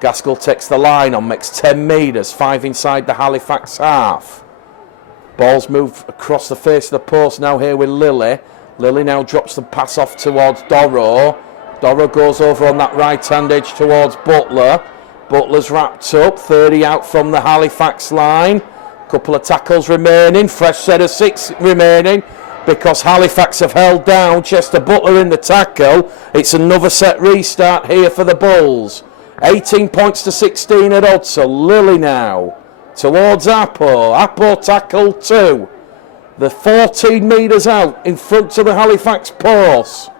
Gaskell takes the line on, makes 10 metres, 5 inside the Halifax half. Ball's moved across the face of the post now here with Lilly. Lilly now drops the pass off towards Doro. Doro goes over on that right-hand edge towards Butler. Butler's wrapped up, 30 out from the Halifax line. Couple of tackles remaining, fresh set of 6 remaining because Halifax have held down Chester Butler in the tackle. It's another set restart here for the Bulls. 18 points to 16 at odds, so Lilly now towards Appo. Appo tackle 2. The 14 metres out in front of the Halifax post.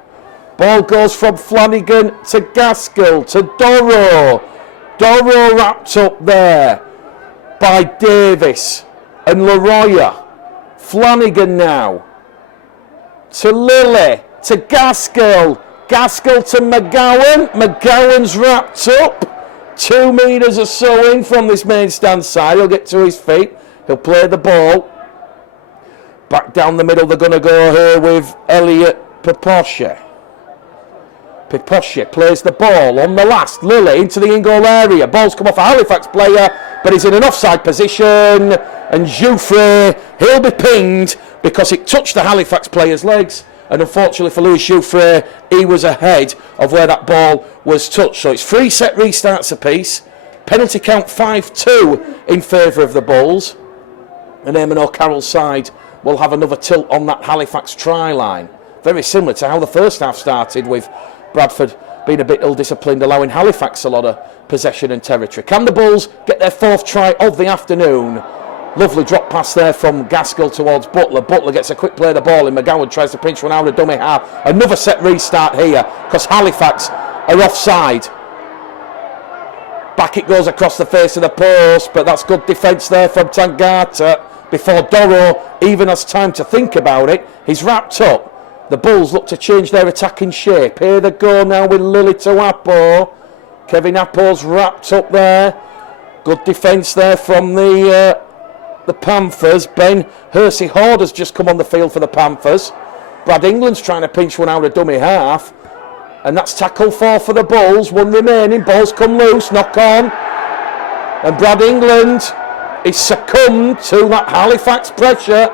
Ball goes from Flanagan to Gaskell to Doro. Doro wrapped up there by Davis and Leroya. Flanagan now to Lilly to Gaskell. Gaskell to McGowan. McGowan's wrapped up. 2 metres or so in from this main stand side. He'll get to his feet. He'll play the ball. Back down the middle they're going to go here with Elliot Piposhe. Piposhe plays the ball on the last. Lilly into the in-goal area. Ball's come off a Halifax player, but he's in an offside position. And Jouffre, he'll be pinged because it touched the Halifax player's legs. And unfortunately for Louis Jouffre, he was ahead of where that ball was touched. So it's 3 set restarts apiece. Penalty count 5-2 in favour of the Bulls. And Eamon O'Carroll's side will have another tilt on that Halifax try line. Very similar to how the first half started, with Bradford being a bit ill-disciplined, allowing Halifax a lot of possession and territory. Can the Bulls get their 4th try of the afternoon? Lovely drop pass there from Gaskell towards Butler. Butler gets a quick play of the ball and McGowan tries to pinch one out of dummy half. Another set restart here because Halifax are offside. Back it goes across the face of the post, but that's good defence there from Tangata before Doro even has time to think about it. He's wrapped up. The Bulls look to change their attacking shape. Here they go now with Lilly to Appo. Kevin Appo's wrapped up there. Good defence there from the Panthers. Ben Hersey-Horde has just come on the field for the Panthers. Brad England's trying to pinch one out of dummy half. And that's tackle 4 for the Bulls. 1 remaining. Ball's come loose. Knock on. And Brad England is succumbed to that Halifax pressure.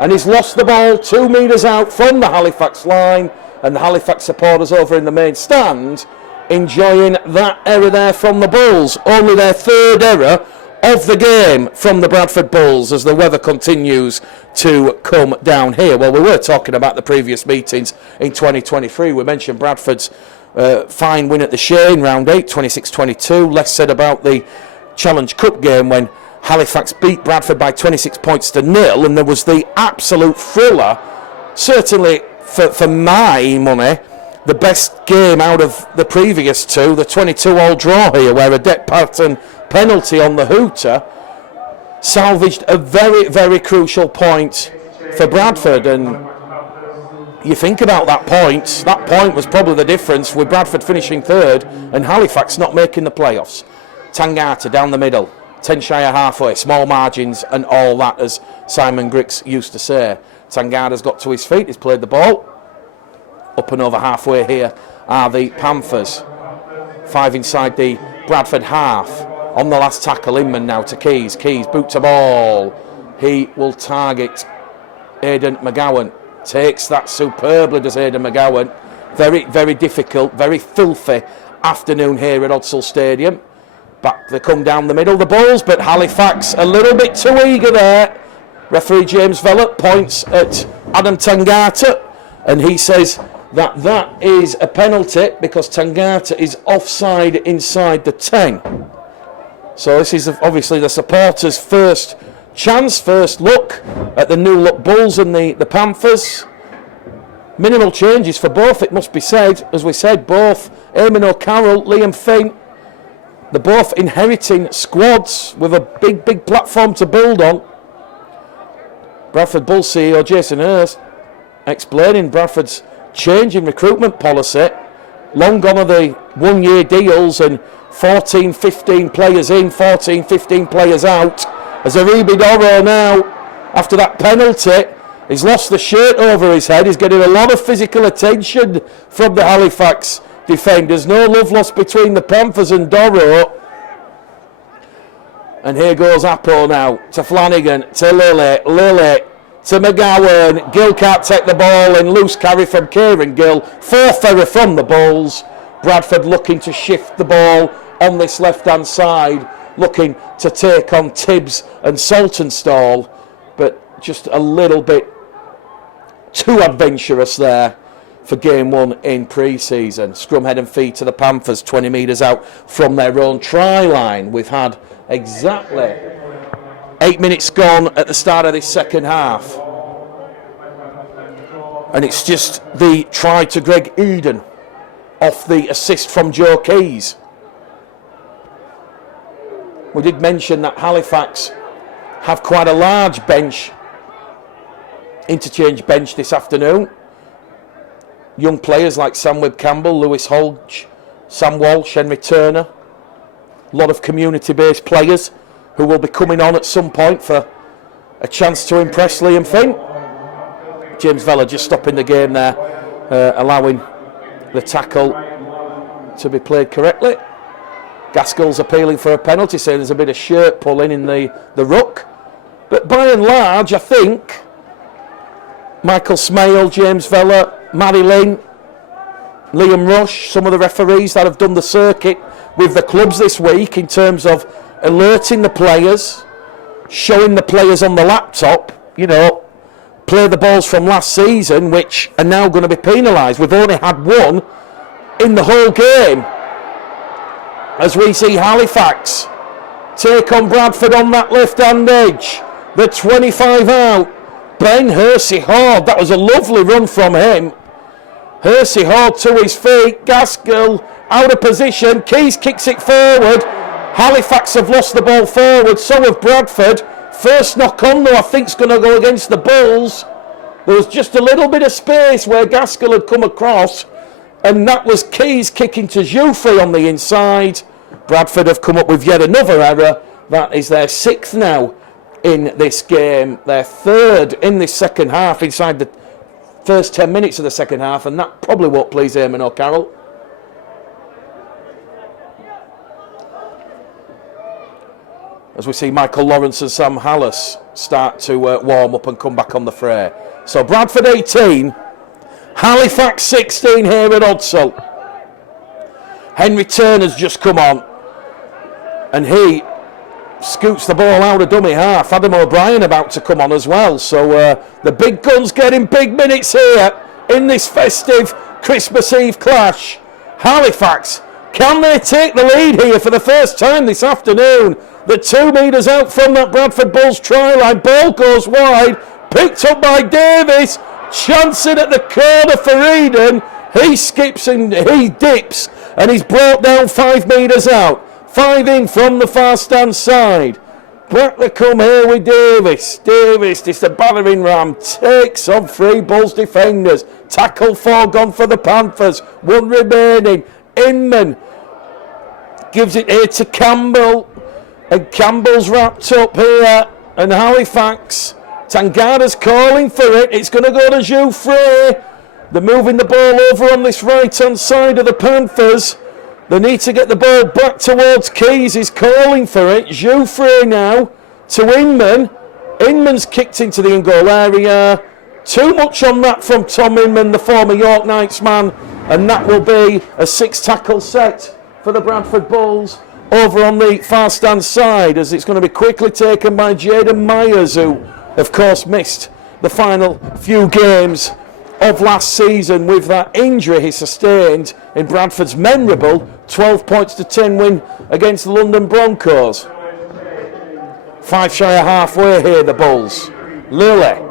And he's lost the ball 2 metres out from the Halifax line. And the Halifax supporters over in the main stand enjoying that error there from the Bulls. Only their 3rd error of the game from the Bradford Bulls as the weather continues to come down here. Well, we were talking about the previous meetings in 2023. We mentioned Bradford's fine win at the Shane, round 8, 26-22. Less said about the Challenge Cup game when Halifax beat Bradford by 26 points to 0, and there was the absolute thriller, certainly for my money, the best game out of the previous 2, the 22-all draw here, where a debt pattern penalty on the hooter salvaged a very, very crucial point for Bradford. And you think about that point was probably the difference, with Bradford finishing 3rd and Halifax not making the playoffs. Tangata down the middle, 10 shy of halfway, small margins and all that, as Simon Griggs used to say. Tangata's got to his feet, he's played the ball. Up and over halfway here are the Panthers. 5 inside the Bradford half. On the last tackle, Inman now to Keys. Keys boots a ball he will target Aidan McGowan. Takes that superbly, does Aidan McGowan. Very, very difficult, very filthy afternoon here at Odsal Stadium. Back they come down the middle, the Bulls, but Halifax a little bit too eager there. Referee James Vella points at Adam Tangata, and he says that is a penalty because Tangata is offside inside the 10. So this is obviously the supporters' first chance, first look at the new look Bulls and the Panthers. Minimal changes for both, it must be said. As we said, both Eamon O'Carroll, Liam Finn, they're both inheriting squads with a big platform to build on. Bradford Bulls CEO Jason Hurst explaining Bradford's change in recruitment policy. Long gone are the one-year deals and 14, 15 players in, 14, 15 players out. As Aribi Doro now, after that penalty, he's lost the shirt over his head. He's getting a lot of physical attention from the Halifax defenders. No love lost between the Panthers and Doro. And here goes Appo now to Flanagan, to Lilly, to McGowan. Gill can't take the ball and loose carry from Kieran Gill. Fourth error from the Bulls. Bradford looking to shift the ball on this left-hand side, looking to take on Tibbs and Saltonstall, but just a little bit too adventurous there for game one in pre-season. Scrum head and feet to the Panthers, 20 metres out from their own try line. We've had exactly 8 minutes gone at the start of this second half, and it's just the try to Greg Eden off the assist from Joe Keys. We did mention that Halifax have quite a large bench, interchange bench this afternoon. Young players like Sam Webb-Campbell, Lewis Hodge, Sam Walsh, Henry Turner. A lot of community-based players who will be coming on at some point for a chance to impress Liam Finn. James Vella just stopping the game there, allowing the tackle to be played correctly. Gaskell's appealing for a penalty, saying there's a bit of shirt pulling in the ruck. But by and large, I think Michael Smale, James Vella, Matty Lynn, Liam Rush, some of the referees that have done the circuit with the clubs this week in terms of alerting the players, showing the players on the laptop, play the balls from last season, which are now going to be penalised. We've only had one in the whole game. As we see Halifax take on Bradford on that left-hand edge. The 25 out. Ben Hersey-Hord. That was a lovely run from him. Hersey-Hord to his feet. Gaskell out of position. Keys kicks it forward. Halifax have lost the ball forward. So have Bradford. First knock on though I think is going to go against the Bulls. There was just a little bit of space where Gaskell had come across. And that was Keys kicking to Jouffre on the inside. Bradford have come up with yet another error. That is their sixth now in this game. Their third in this second half, inside the first 10 minutes of the second half. And that probably won't please Eamon O'Carroll. As we see Michael Lawrence and Sam Hallis start to warm up and come back on the fray. So Bradford 18. Halifax 16 here at Odsal. Henry Turner's just come on and he scoots the ball out of dummy half. Adam O'Brien about to come on as well. So the big guns getting big minutes here in this festive Christmas Eve clash. Halifax, can they take the lead here for the first time this afternoon? The 2 metres out from that Bradford Bulls try line. Ball goes wide, picked up by Davis. Chancing at the corner for Eden. He skips and he dips and he's brought down 5 metres out. 5 in from the far stand side. Back they come here with Davis. Davis, it's a battering ram. Takes on 3 Bulls defenders. Tackle 4 gone for the Panthers. 1 remaining. Inman gives it here to Campbell. And Campbell's wrapped up here. And Halifax. Tangada's calling for it. It's going to go to Jouffre. They're moving the ball over on this right-hand side of the Panthers. They need to get the ball back towards Keys. He's calling for it. Jouffre now to Inman. Inman's kicked into the in-goal area. Too much on that from Tom Inman, the former York Knights man, and that will be a 6-tackle set for the Bradford Bulls over on the far stand side, as it's going to be quickly taken by Jaden Myers, who of course missed the final few games of last season with that injury he sustained in Bradford's memorable 12 points to 10 win against the London Broncos. 5 shy of halfway here, the Bulls. Lilly.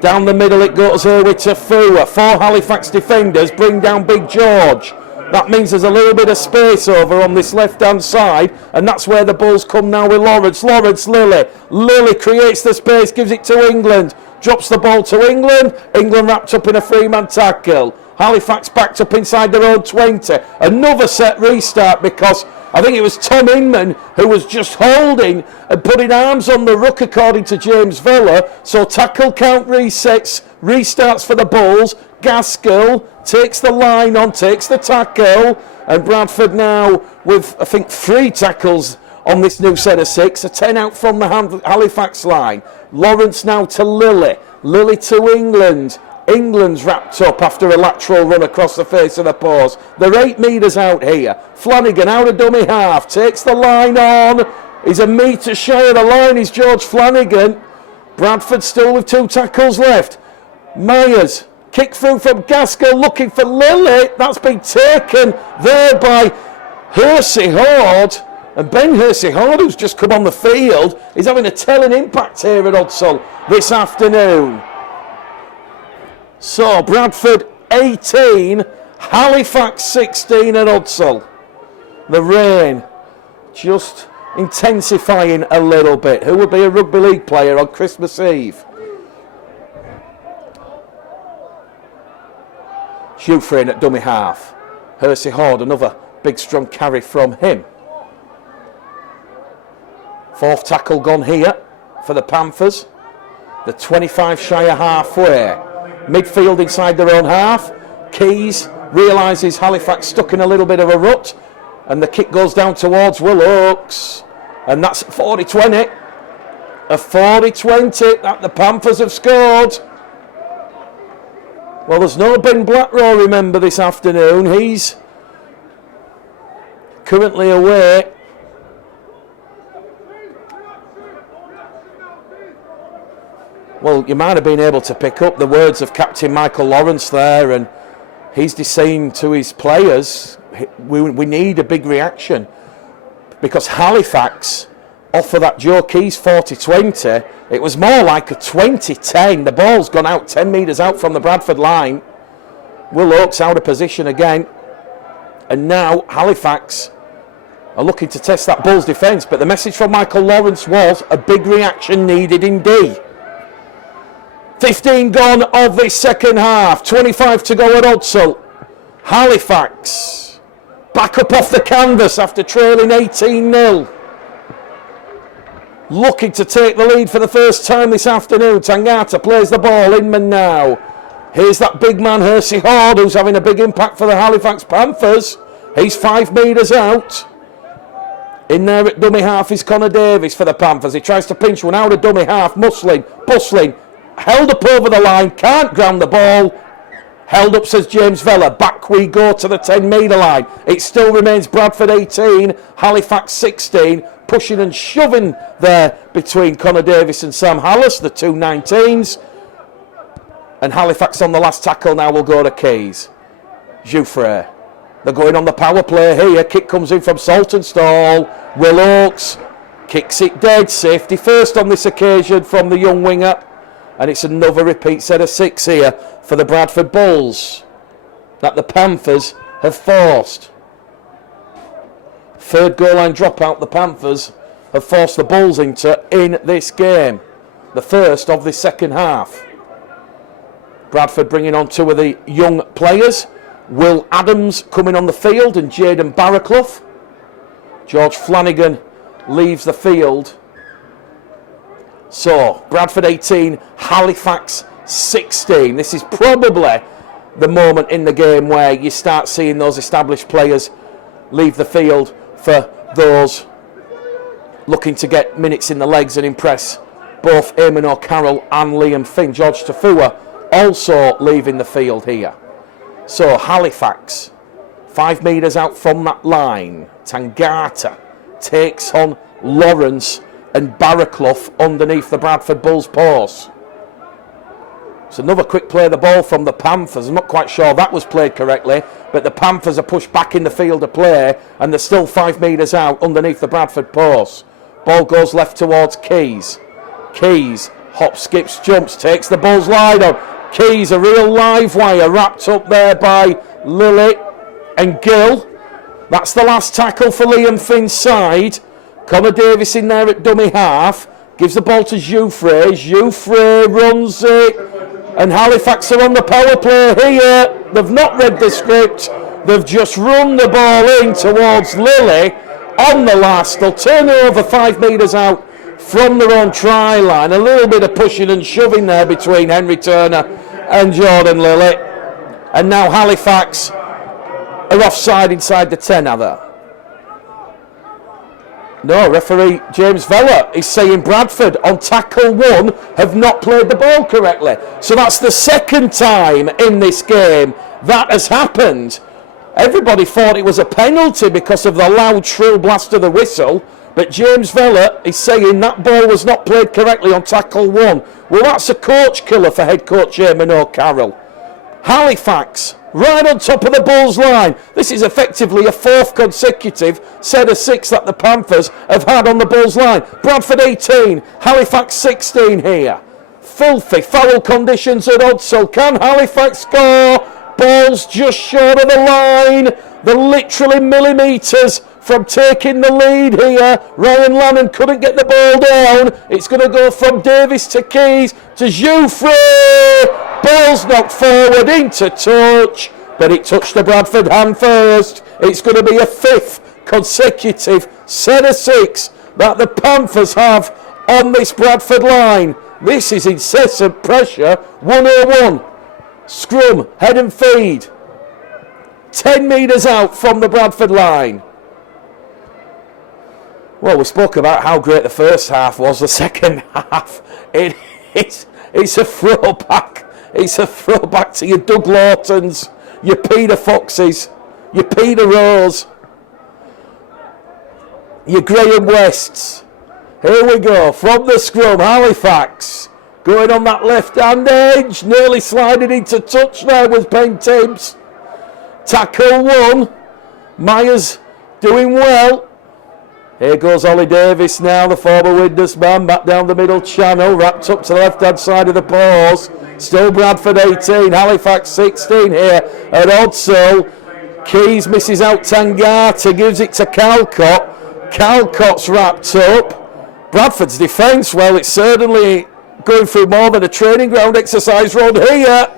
Down the middle it goes here with Tafua. 4 Halifax defenders bring down Big George. That means there's a little bit of space over on this left-hand side, and that's where the Bulls come now with Lawrence. Lilly. Lilly creates the space, gives it to England. Drops the ball to England. England wrapped up in a 3-man tackle. Halifax backed up inside their own 20. Another set restart because I think it was Tom Inman who was just holding and putting arms on the ruck, according to James Vella. So tackle count resets, restarts for the Bulls. Gaskell takes the line on, takes the tackle, and Bradford now with, I think, 3 tackles on this new set of 6. A 10 out from the Halifax line. Lawrence now to Lilly. Lilly to England. England's wrapped up after a lateral run across the face of the post. They're 8 metres out here. Flanagan out of dummy half. Takes the line on. He's a metre shy of the line. Is George Flanagan. Bradford still with 2 tackles left. Myers. Kick through from Gaskell looking for Lilly. That's been taken there by Hersey Horde. And Ben Hersey Horde, who's just come on the field, is having a telling impact here at Odsall this afternoon. So Bradford 18, Halifax 16 at Odsall. The rain just intensifying a little bit. Who would be a rugby league player on Christmas Eve? Hugh at dummy half. Hersey Horde, another big strong carry from him. 4th tackle gone here for the Panthers. The 25 shy of halfway. Midfield inside their own half. Keys realises Halifax stuck in a little bit of a rut, and the kick goes down towards Will Oakes, and that's 40-20. A 40-20 that the Panthers have scored. Well, there's no Ben Blackrow, remember, this afternoon. He's currently away. Well, you might have been able to pick up the words of Captain Michael Lawrence there, and he's just saying to his players, we need a big reaction, because Halifax, off of that Joe Keys 40-20, it was more like a 20-10. The ball's gone out 10 metres out from the Bradford line. Will Oakes out of position again, and now Halifax are looking to test that Bulls defence, but the message from Michael Lawrence was a big reaction needed indeed. 15 gone of this second half, 25 to go at Odsall. Halifax back up off the canvas after trailing 18-0. Looking to take the lead for the first time this afternoon. Tangata plays the ball, Inman now. Here's that big man Hersey Horde, who's having a big impact for the Halifax Panthers. He's 5 metres out. In there at dummy half is Connor Davis for the Panthers. He tries to pinch one out of dummy half. Bustling. Held up over the line, can't ground the ball. Held up, says James Vella. Back we go to the 10-metre line. It still remains Bradford 18, Halifax 16. Pushing and shoving there between Connor Davis and Sam Hallis, the 2 19s. And Halifax on the last tackle now will go to Keys. Jouffre. They're going on the power play here. Kick comes in from Saltonstall. Will Oakes kicks it dead. Safety first on this occasion from the young winger. And it's another repeat set of 6 here for the Bradford Bulls that the Panthers have forced. 3rd goal line dropout the Panthers have forced the Bulls into in this game. The first of the second half. Bradford bringing on 2 of the young players. Will Adams coming on the field and Jaden Barraclough. George Flanagan leaves the field. So, Bradford 18, Halifax 16. This is probably the moment in the game where you start seeing those established players leave the field for those looking to get minutes in the legs and impress both Eamon O'Carroll and Liam Finn. George Tafua also leaving the field here. So Halifax, 5 metres out from that line. Tangata takes on Lawrence and Barraclough underneath the Bradford Bulls post. It's another quick play of the ball from the Panthers. I'm not quite sure that was played correctly, but the Panthers are pushed back in the field of play and they're still 5 metres out underneath the Bradford post. Ball goes left towards Keys. Keys hops, skips, jumps, takes the Bulls line on. Keys, a real live wire, wrapped up there by Lilly and Gill. That's the last tackle for Liam Finn's side. Connor Davis in there at dummy half. Gives the ball to Jouffre. Jouffre runs it. And Halifax are on the power play here. They've not read the script. They've just run the ball in towards Lilly on the last. They'll turn it over 5 metres out from their own try line. A little bit of pushing and shoving there between Henry Turner and Jordan Lilly. And now Halifax are offside inside the 10, are they? No, referee James Vella is saying Bradford on tackle 1 have not played the ball correctly. So that's the second time in this game that has happened. Everybody thought it was a penalty because of the loud shrill blast of the whistle, but James Vella is saying that ball was not played correctly on tackle 1. Well, that's a coach killer for head coach Eamon O'Carroll. Halifax right on top of the Bulls line. This is effectively a 4th consecutive set of 6 that the Panthers have had on the Bulls line. Bradford 18, Halifax 16 here. Filthy foul conditions at Odsel. Can Halifax score? Ball's just short of the line. They're literally millimetres from taking the lead here. Ryan Lannon couldn't get the ball down. It's going to go from Davis to Keys to Jouffre. Ball's knocked forward into touch, but it touched the Bradford hand first. It's going to be a 5th consecutive set of 6 that the Panthers have on this Bradford line. This is incessant pressure. 101. Scrum, head and feed. 10 metres out from the Bradford line. Well, we spoke about how great the first half was. The second half, it's a throwback. It's a throwback to your Doug Lawtons, your Peter Foxes, your Peter Rose, your Graham Wests. Here we go, from the scrum, Halifax going on that left-hand edge, nearly sliding into touch there with Ben Tibbs. Tackle 1, Myers doing well. Here goes Ollie Davis now, the former witness man, back down the middle channel, wrapped up to the left-hand side of the post. Still Bradford 18, Halifax 16 here at Odsel. Keys misses out Tangata, gives it to Calcott. Calcott's wrapped up. Bradford's defence, well, it's certainly going through more than a training ground exercise road here.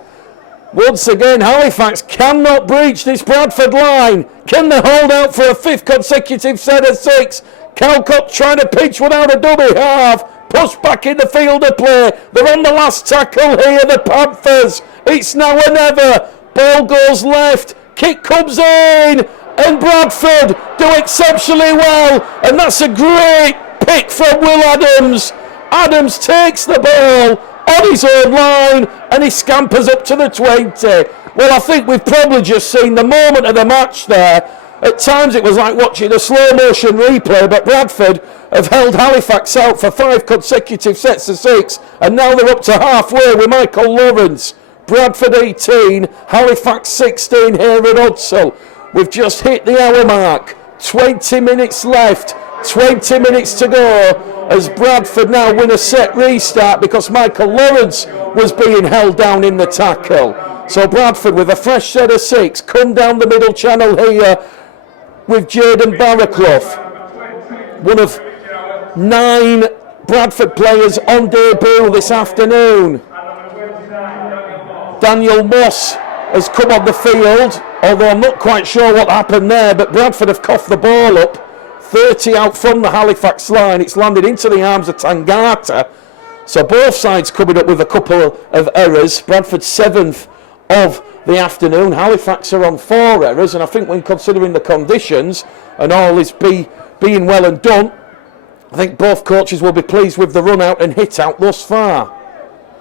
Once again, Halifax cannot breach this Bradford line. Can they hold out for a 5th consecutive set of 6? Calcott trying to pitch without a dummy half. Push back in the field of play. They're on the last tackle here, the Panthers. It's now or never. Ball goes left. Kick comes in. And Bradford do exceptionally well. And that's a great pick from Will Adams. Adams takes the ball on his own line and he scampers up to the 20. Well, I think we've probably just seen the moment of the match there. At times it was like watching a slow motion replay, but Bradford have held Halifax out for 5 consecutive sets of 6, and now they're up to halfway with Michael Lawrence. Bradford 18, Halifax 16 here at Odsel. We've just hit the hour mark. 20 minutes left. 20 minutes to go as Bradford now win a set restart because Michael Lawrence was being held down in the tackle. So Bradford with a fresh set of 6 come down the middle channel here with Jaden Barraclough, one of 9 Bradford players on debut this afternoon. Daniel Moss has come on the field, although I'm not quite sure what happened there, but Bradford have coughed the ball up. 30 out from the Halifax line. It's landed into the arms of Tangata. So both sides coming up with a couple of errors. Bradford 7th of the afternoon. Halifax are on 4 errors, and I think when considering the conditions and all is being well and done, I think both coaches will be pleased with the run out and hit out thus far.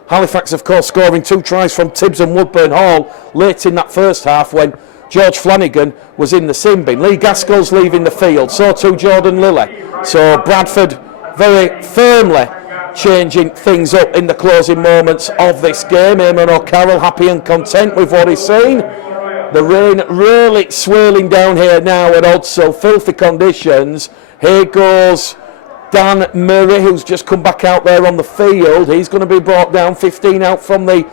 Halifax, of course, scoring 2 tries from Tibbs and Woodburn Hall late in that first half when George Flanagan was in the sin bin. Lee Gaskell's leaving the field, so too Jordan Lilly. So Bradford very firmly changing things up in the closing moments of this game. Eamon O'Carroll happy and content with what he's seen. The rain really swirling down here now at Oddsall, filthy conditions. Here goes Dan Murray, who's just come back out there on the field. He's going to be brought down, 15 out from the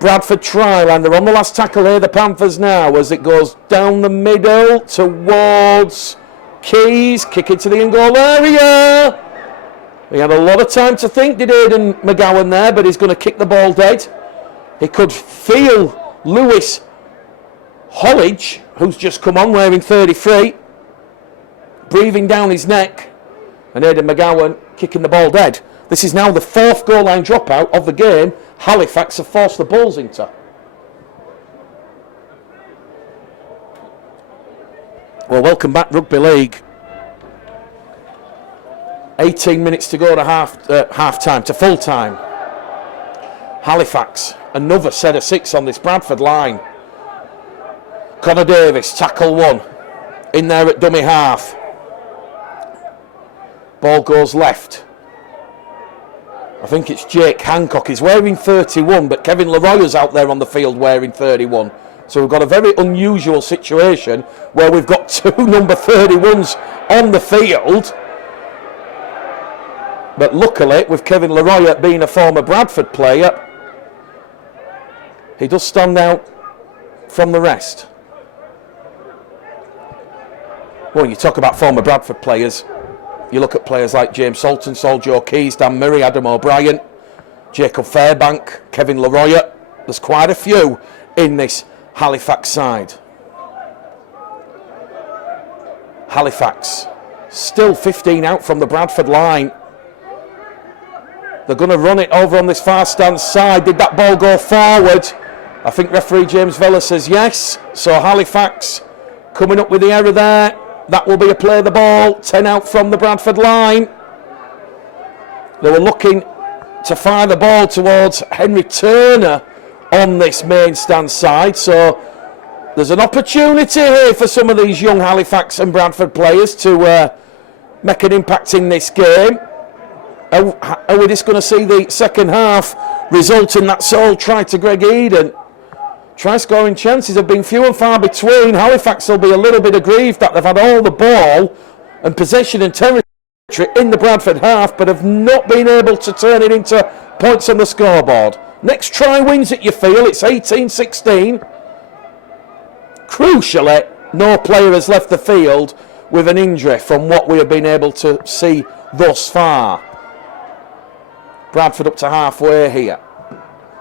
Bradford try line. They're on the last tackle here, the Panthers now, as it goes down the middle towards Keys, kick into the in-goal area. He had a lot of time to think, did Aidan McGowan there, but he's going to kick the ball dead. He could feel Lewis Hollidge, who's just come on wearing 33, breathing down his neck, and Aidan McGowan kicking the ball dead. This is now the 4th goal line dropout of the game Halifax have forced the Bulls into. Well, welcome back, Rugby League. 18 minutes to go to half time, to full time. Halifax, another set of 6 on this Bradford line. Connor Davis, tackle 1, in there at dummy half. Ball goes left. I think it's Jake Hancock. He's wearing 31, but Kevin Leroy's out there on the field wearing 31. So we've got a very unusual situation where we've got 2 number 31s on the field. But luckily, with Kevin Leroy being a former Bradford player, he does stand out from the rest. Well, you talk about former Bradford players, you look at players like James Salton, Joe Keys, Dan Murray, Adam O'Brien, Jacob Fairbank, Kevin Leroy. There's quite a few in this Halifax side. Halifax still 15 out from the Bradford line. They're going to run it over on this far stand side. Did that ball go forward? I think referee James Vella says yes. So Halifax coming up with the error there. That will be a play of the ball. 10 out from the Bradford line. They were looking to fire the ball towards Henry Turner on this main stand side. So there's an opportunity here for some of these young Halifax and Bradford players to make an impact in this game. Are we just going to see the second half result in that sole try to Greg Eden? Try scoring chances have been few and far between. Halifax will be a little bit aggrieved that they've had all the ball and possession and territory in the Bradford half, but have not been able to turn it into points on the scoreboard. Next try wins it, you feel. It's 18-16. Crucially, no player has left the field with an injury from what we have been able to see thus far. Bradford up to halfway here.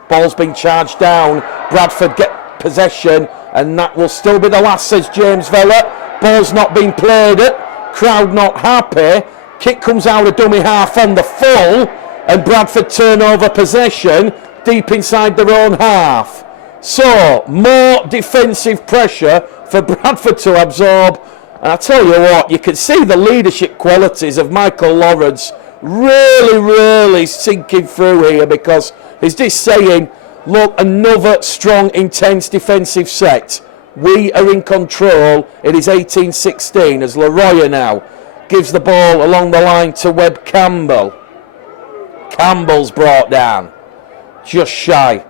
Ball's been charged down. Bradford get possession, and that will still be the last, says James Vella. Ball's not been played at. Crowd not happy. Kick comes out of dummy half on the full, and Bradford turn over possession deep inside their own half. So, more defensive pressure for Bradford to absorb. And I tell you what, you can see the leadership qualities of Michael Lawrence really sinking through here, because he's just saying, look, another strong, intense defensive set. We are in control. It is 18-16 as Leroy now gives the ball along the line to Webb Campbell. Campbell's brought down just shy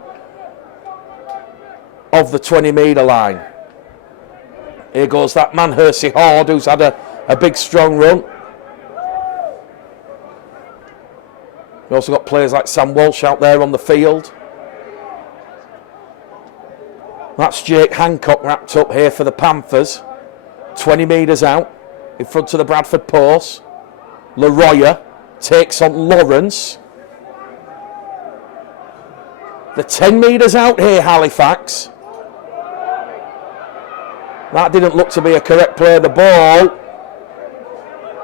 of the 20-metre line. Here goes that man, Hersey Horde, who's had a big, strong run. We've also got players like Sam Walsh out there on the field. That's Jake Hancock wrapped up here for the Panthers. 20 metres out in front of the Bradford post. Leroy takes on Lawrence. The 10 metres out here, Halifax. That didn't look to be a correct play of the ball.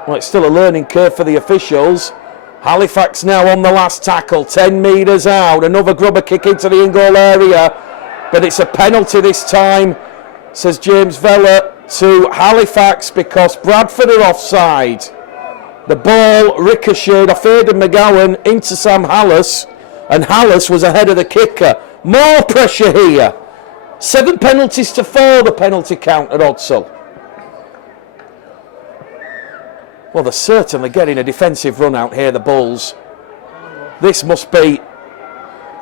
Well, it's still a learning curve for the officials. Halifax now on the last tackle, 10 metres out. Another grubber kick into the in-goal area. But it's a penalty this time, says James Vella, to Halifax, because Bradford are offside. The ball ricocheted off Aidan McGowan into Sam Hallis, and Hallis was ahead of the kicker. More pressure here. 7 penalties to 4, the penalty count at Odsal. Well, they're certainly getting a defensive run out here, the Bulls. This must be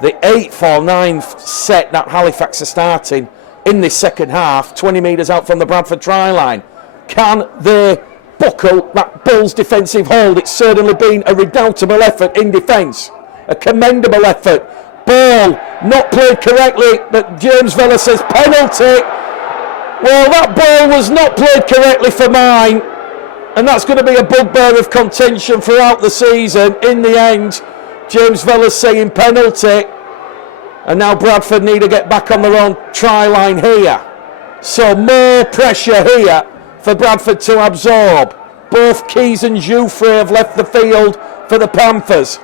the 8th or 9th set that Halifax are starting in this second half, 20 metres out from the Bradford try line. Can they buckle that Bulls defensive hold? It's certainly been a redoubtable effort in defence, a commendable effort. Ball not played correctly, but James Vella says penalty. Well, that ball was not played correctly for mine, and that's going to be a bugbear of contention throughout the season. In the end, James Vella's saying penalty, and now Bradford need to get back on their own try line here. So more pressure here for Bradford to absorb. Both Keys and Jouffre have left the field for the Panthers.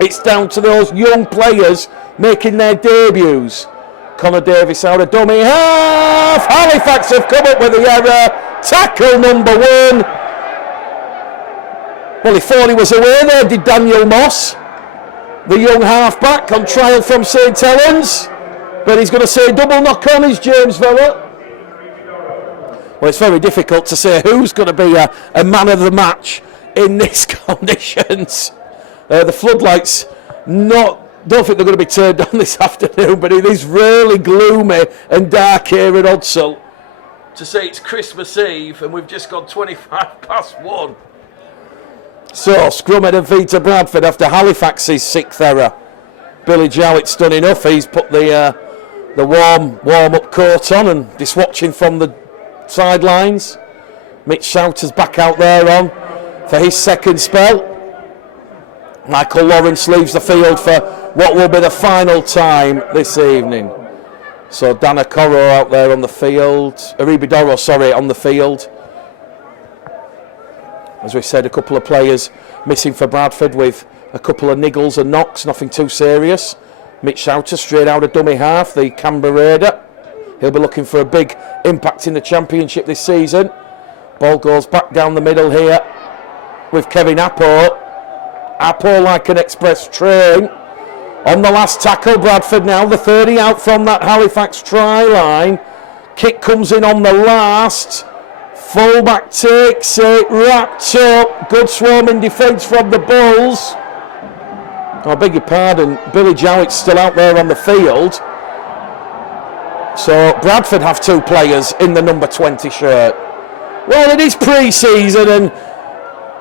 It's down to those young players making their debuts. Connor Davis out of dummy half. Halifax have come up with the error. Tackle number 1. Well, he thought he was away there, did Daniel Moss, the young halfback on trial from St Helens. But he's going to say double knock on, is James Vella. Well, it's very difficult to say who's going to be a man of the match in these conditions. The floodlights don't think they're going to be turned on this afternoon, but it is really gloomy and dark here at Odsal. To say it's Christmas Eve and we've just gone 25 past 1. So, scrum head and feet to Bradford after Halifax's 6th error. Billy Jowett's done enough. He's put the warm-up coat on and just watching from the sidelines. Mitch Shouter's back out there on for his second spell. Michael Lawrence leaves the field for what will be the final time this evening. So Dana Corro out there on the field. Aribidoro, sorry, on the field. As we said, a couple of players missing for Bradford with a couple of niggles and knocks, nothing too serious. Mitch Shouter straight out of dummy half, the Canberra Raider. He'll be looking for a big impact in the championship this season. Ball goes back down the middle here with Kevin Appo. Appo like an express train. On the last tackle, Bradford now, the 30 out from that Halifax try line. Kick comes in on the last. Fullback takes it, wrapped up. Good swarming defence from the Bulls. I beg your pardon, Billy Jowett's still out there on the field. So Bradford have 2 players in the number 20 shirt. Well, it is pre-season, and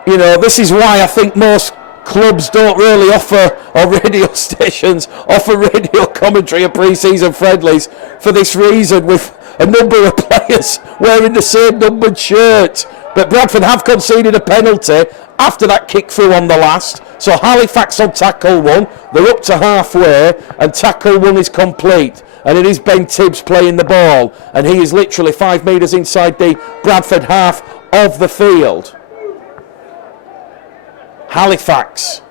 you know, this is why I think most clubs don't really offer, or radio stations offer radio commentary of pre-season friendlies for this reason, with a number of players wearing the same numbered shirt. But Bradford have conceded a penalty after that kick through on the last. So Halifax on tackle 1, they're up to halfway, and tackle 1 is complete. And it is Ben Tibbs playing the ball, and he is literally 5 metres inside the Bradford half of the field. Halifax.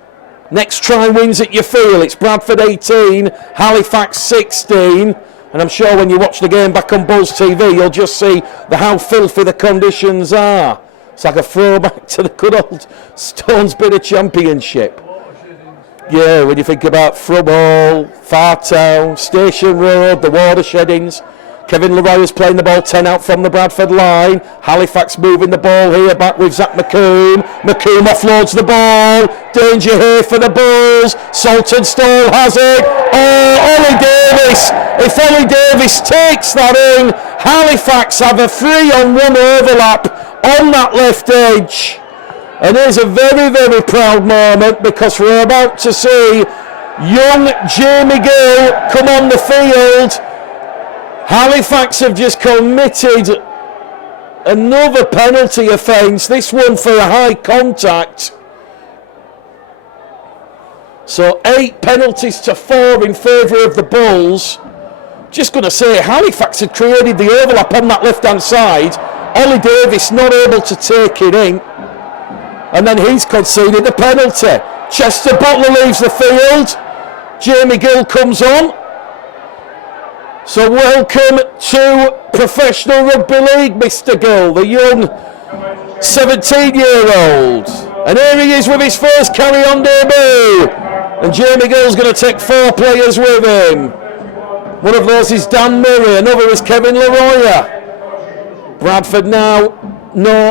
Next try wins at your feel. It's Bradford 18, Halifax 16. And I'm sure when you watch the game back on Bulls TV, you'll just see how filthy the conditions are. It's like a throwback to the good old Stones Bidder Championship. Yeah, when you think about Fruball, Fartown, Station Road, the watersheddings. Kevin Leroy is playing the ball 10 out from the Bradford line. Halifax moving the ball here back with Zach McComb. McComb offloads the ball. Danger here for the Bulls. Saltonstall has it. Oh, Ollie Davis. If Ollie Davis takes that in, Halifax have a 3-on-1 overlap on that left edge. And here's a very, very proud moment, because we're about to see young Jamie Gill come on the field. Halifax have just committed another penalty offence, this one for a high contact. So 8 penalties to 4 in favour of the Bulls. Just going to say, Halifax had created the overlap on that left-hand side. Ollie Davis not able to take it in. And then he's conceded a penalty. Chester Butler leaves the field. Jamie Gill comes on. So welcome to Professional Rugby League, Mr. Gill, the young 17-year-old. And here he is with his first carry-on debut. And Jamie Gill's going to take 4 players with him. One of those is Dan Murray, another is Kevin Leroyer. Bradford now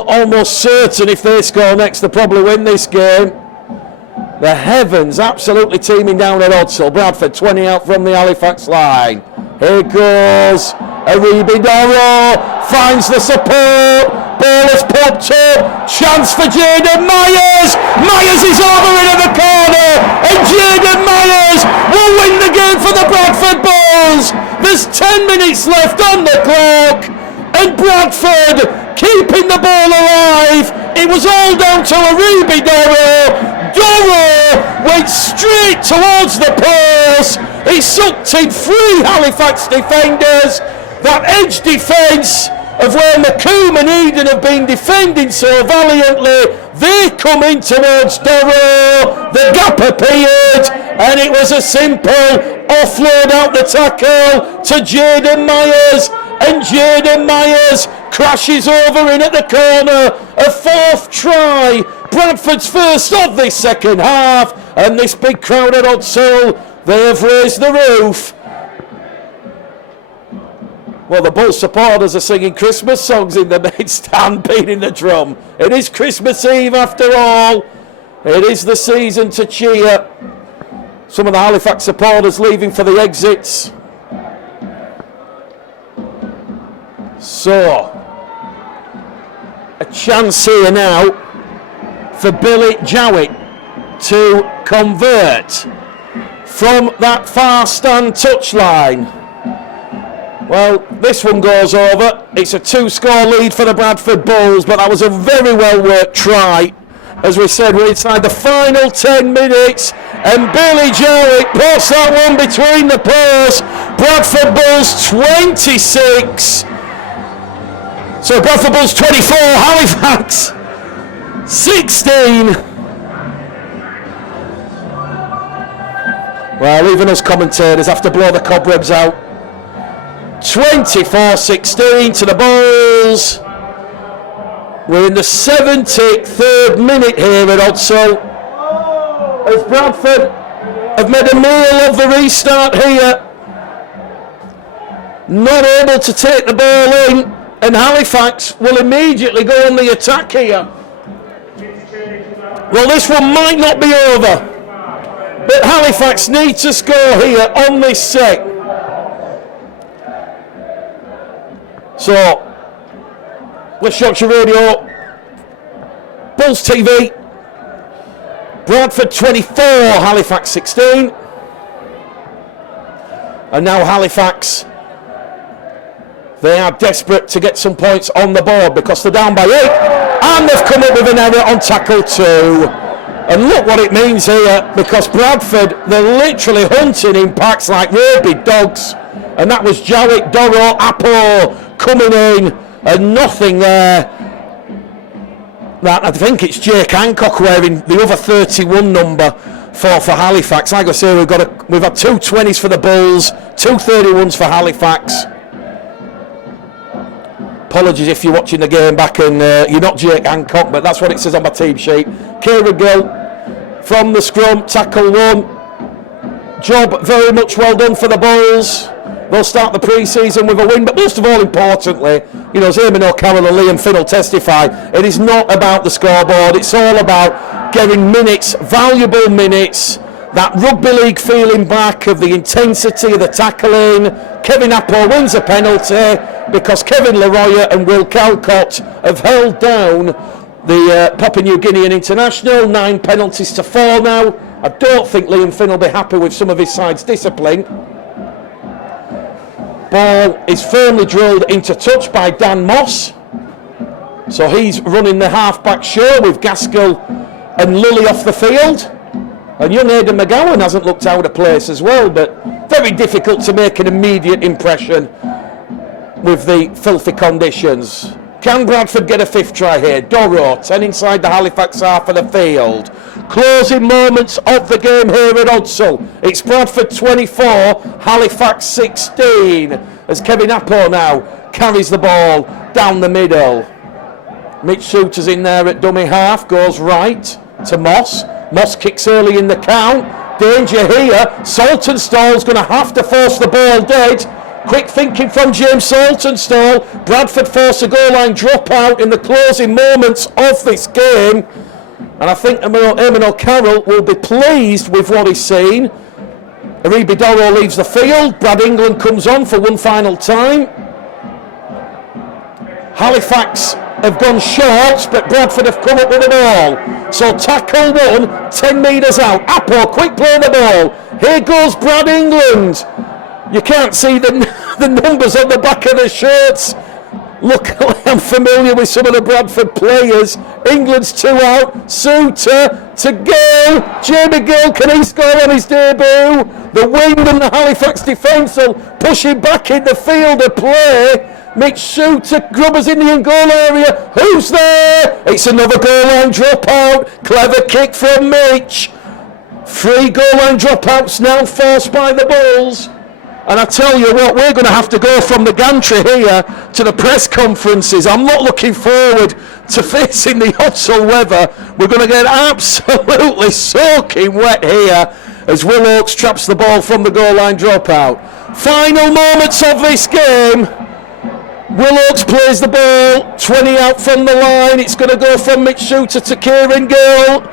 almost certain if they score next they'll probably win this game. The heavens absolutely teeming down at Odsall. Bradford 20 out from the Halifax line. Here goes Aribi Doro, finds the support, ball is popped up, chance for Jaden Myers. Myers is over into the corner, and Jaden Myers will win the game for the Bradford Bulls. There's 10 minutes left on the clock, and Bradford keeping the ball alive. It was all down to Aribi Doro. Doro went straight towards the post. He sucked in 3 Halifax defenders. That edge defence of where McComb and Eden have been defending so valiantly, they come in towards Doro. The gap appeared, and it was a simple offload out the tackle to Jaden Myers, and Jaden Myers crashes over in at the corner. A 4th try, Bradford's first of this second half, and this big crowd at Odsall, they have raised the roof. Well, the Bulls supporters are singing Christmas songs in the main stand, beating the drum. It is Christmas Eve after all. It is the season to cheer. Some of the Halifax supporters leaving for the exits. So, a chance here now for Billy Jowett to convert from that far stand touchline. Well, this one goes over. It's a 2-score lead for the Bradford Bulls, but that was a very well worked try. As we said, we're inside the final 10 minutes, and Billy Jowett puts that one between the posts. Bradford Bulls 26. So Bradford Bulls 24, Halifax 16. Well, even us commentators have to blow the cobwebs out. 24-16 to the Bulls. We're in the 73rd minute here at Odsall, as Bradford have made a meal of the restart here. Not able to take the ball in, and Halifax will immediately go on the attack here. Well, this one might not be over, but Halifax need to score here on this set. So, West Yorkshire Radio, Bulls TV, Bradford 24, Halifax 16. And now Halifax, they are desperate to get some points on the board because they're down by 8. And they've come up with an error on tackle 2. And look what it means here, because Bradford, they're literally hunting in packs like rabid dogs. And that was Jowett, Doro, Apo coming in, and nothing there. I think it's Jake Hancock wearing the other 31 number for Halifax. Like I say, we've had 2 20s for the Bulls, 2 31s for Halifax. Apologies if you're watching the game back and you're not Jake Hancock, but that's what it says on my team sheet. Kieran Gill from the scrum, tackle 1. Job very much well done for the Bulls. They'll start the pre-season with a win, but most of all importantly, as Eamon O'Carroll and Liam Finn will testify, it is not about the scoreboard, it's all about getting minutes, valuable minutes, that rugby league feeling back of the intensity of the tackling. Kevin Apple wins a penalty because Kevin Leroyer and Will Calcott have held down the Papua New Guinean international. 9 penalties to 4 now. I don't think Liam Finn will be happy with some of his side's discipline. Ball is firmly drilled into touch by Dan Moss. So he's running the half-back show with Gaskell and Lilly off the field. And young Aidan McGowan hasn't looked out of place as well, but very difficult to make an immediate impression with the filthy conditions. Can Bradford get a 5th try here? Doro, 10 inside the Halifax half of the field. Closing moments of the game here at Odsall. It's Bradford 24, Halifax 16. As Kevin Appo now carries the ball down the middle. Mitch Souters in there at dummy half, goes right. to Moss. Moss kicks early in the count. Danger here. Saltonstall's going to have to force the ball dead. Quick thinking from James Saltonstall. Bradford force a goal line dropout in the closing moments of this game. And I think Eamon O'Carroll will be pleased with what he's seen. Aribi Doro leaves the field. Brad England comes on for one final time. Halifax have gone short, but Bradford have come up with the ball. So tackle one, 10 metres out. Apo, quick play the ball. Here goes Brad England. You can't see the numbers on the back of the shirts. Look, I'm familiar with some of the Bradford players. England's 2 out. Suter to Gill. Jamie Gill, can he score on his debut? The wing and the Halifax defence will push him back in the field of play. Mitch Suter, Grubbers in the in goal area. Who's there? It's another goal line dropout. Clever kick from Mitch. 3 goal line dropouts now forced by the Bulls. And I tell you what, we're going to have to go from the gantry here to the press conferences. I'm not looking forward to facing the hostile weather. We're going to get absolutely soaking wet here as Will Oakes traps the ball from the goal line dropout. Final moments of this game. Will Oakes plays the ball, 20 out from the line. It's going to go from Mitch Suter to Kieran Gill.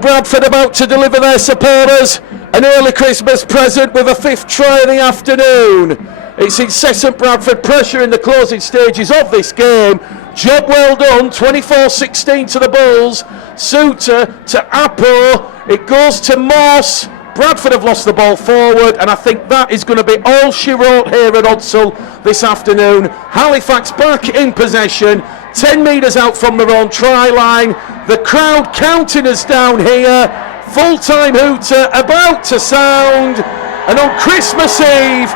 Bradford about to deliver their supporters an early Christmas present with a 5th try in the afternoon. It's incessant Bradford pressure in the closing stages of this game. Job well done, 24-16 to the Bulls. Suter to Apo. It goes to Moss. Bradford have lost the ball forward, and I think that is going to be all she wrote here at Odsall this afternoon. Halifax back in possession, 10 metres out from their own try line. The crowd counting us down here. Full-time hooter about to sound. And on Christmas Eve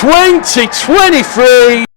2023...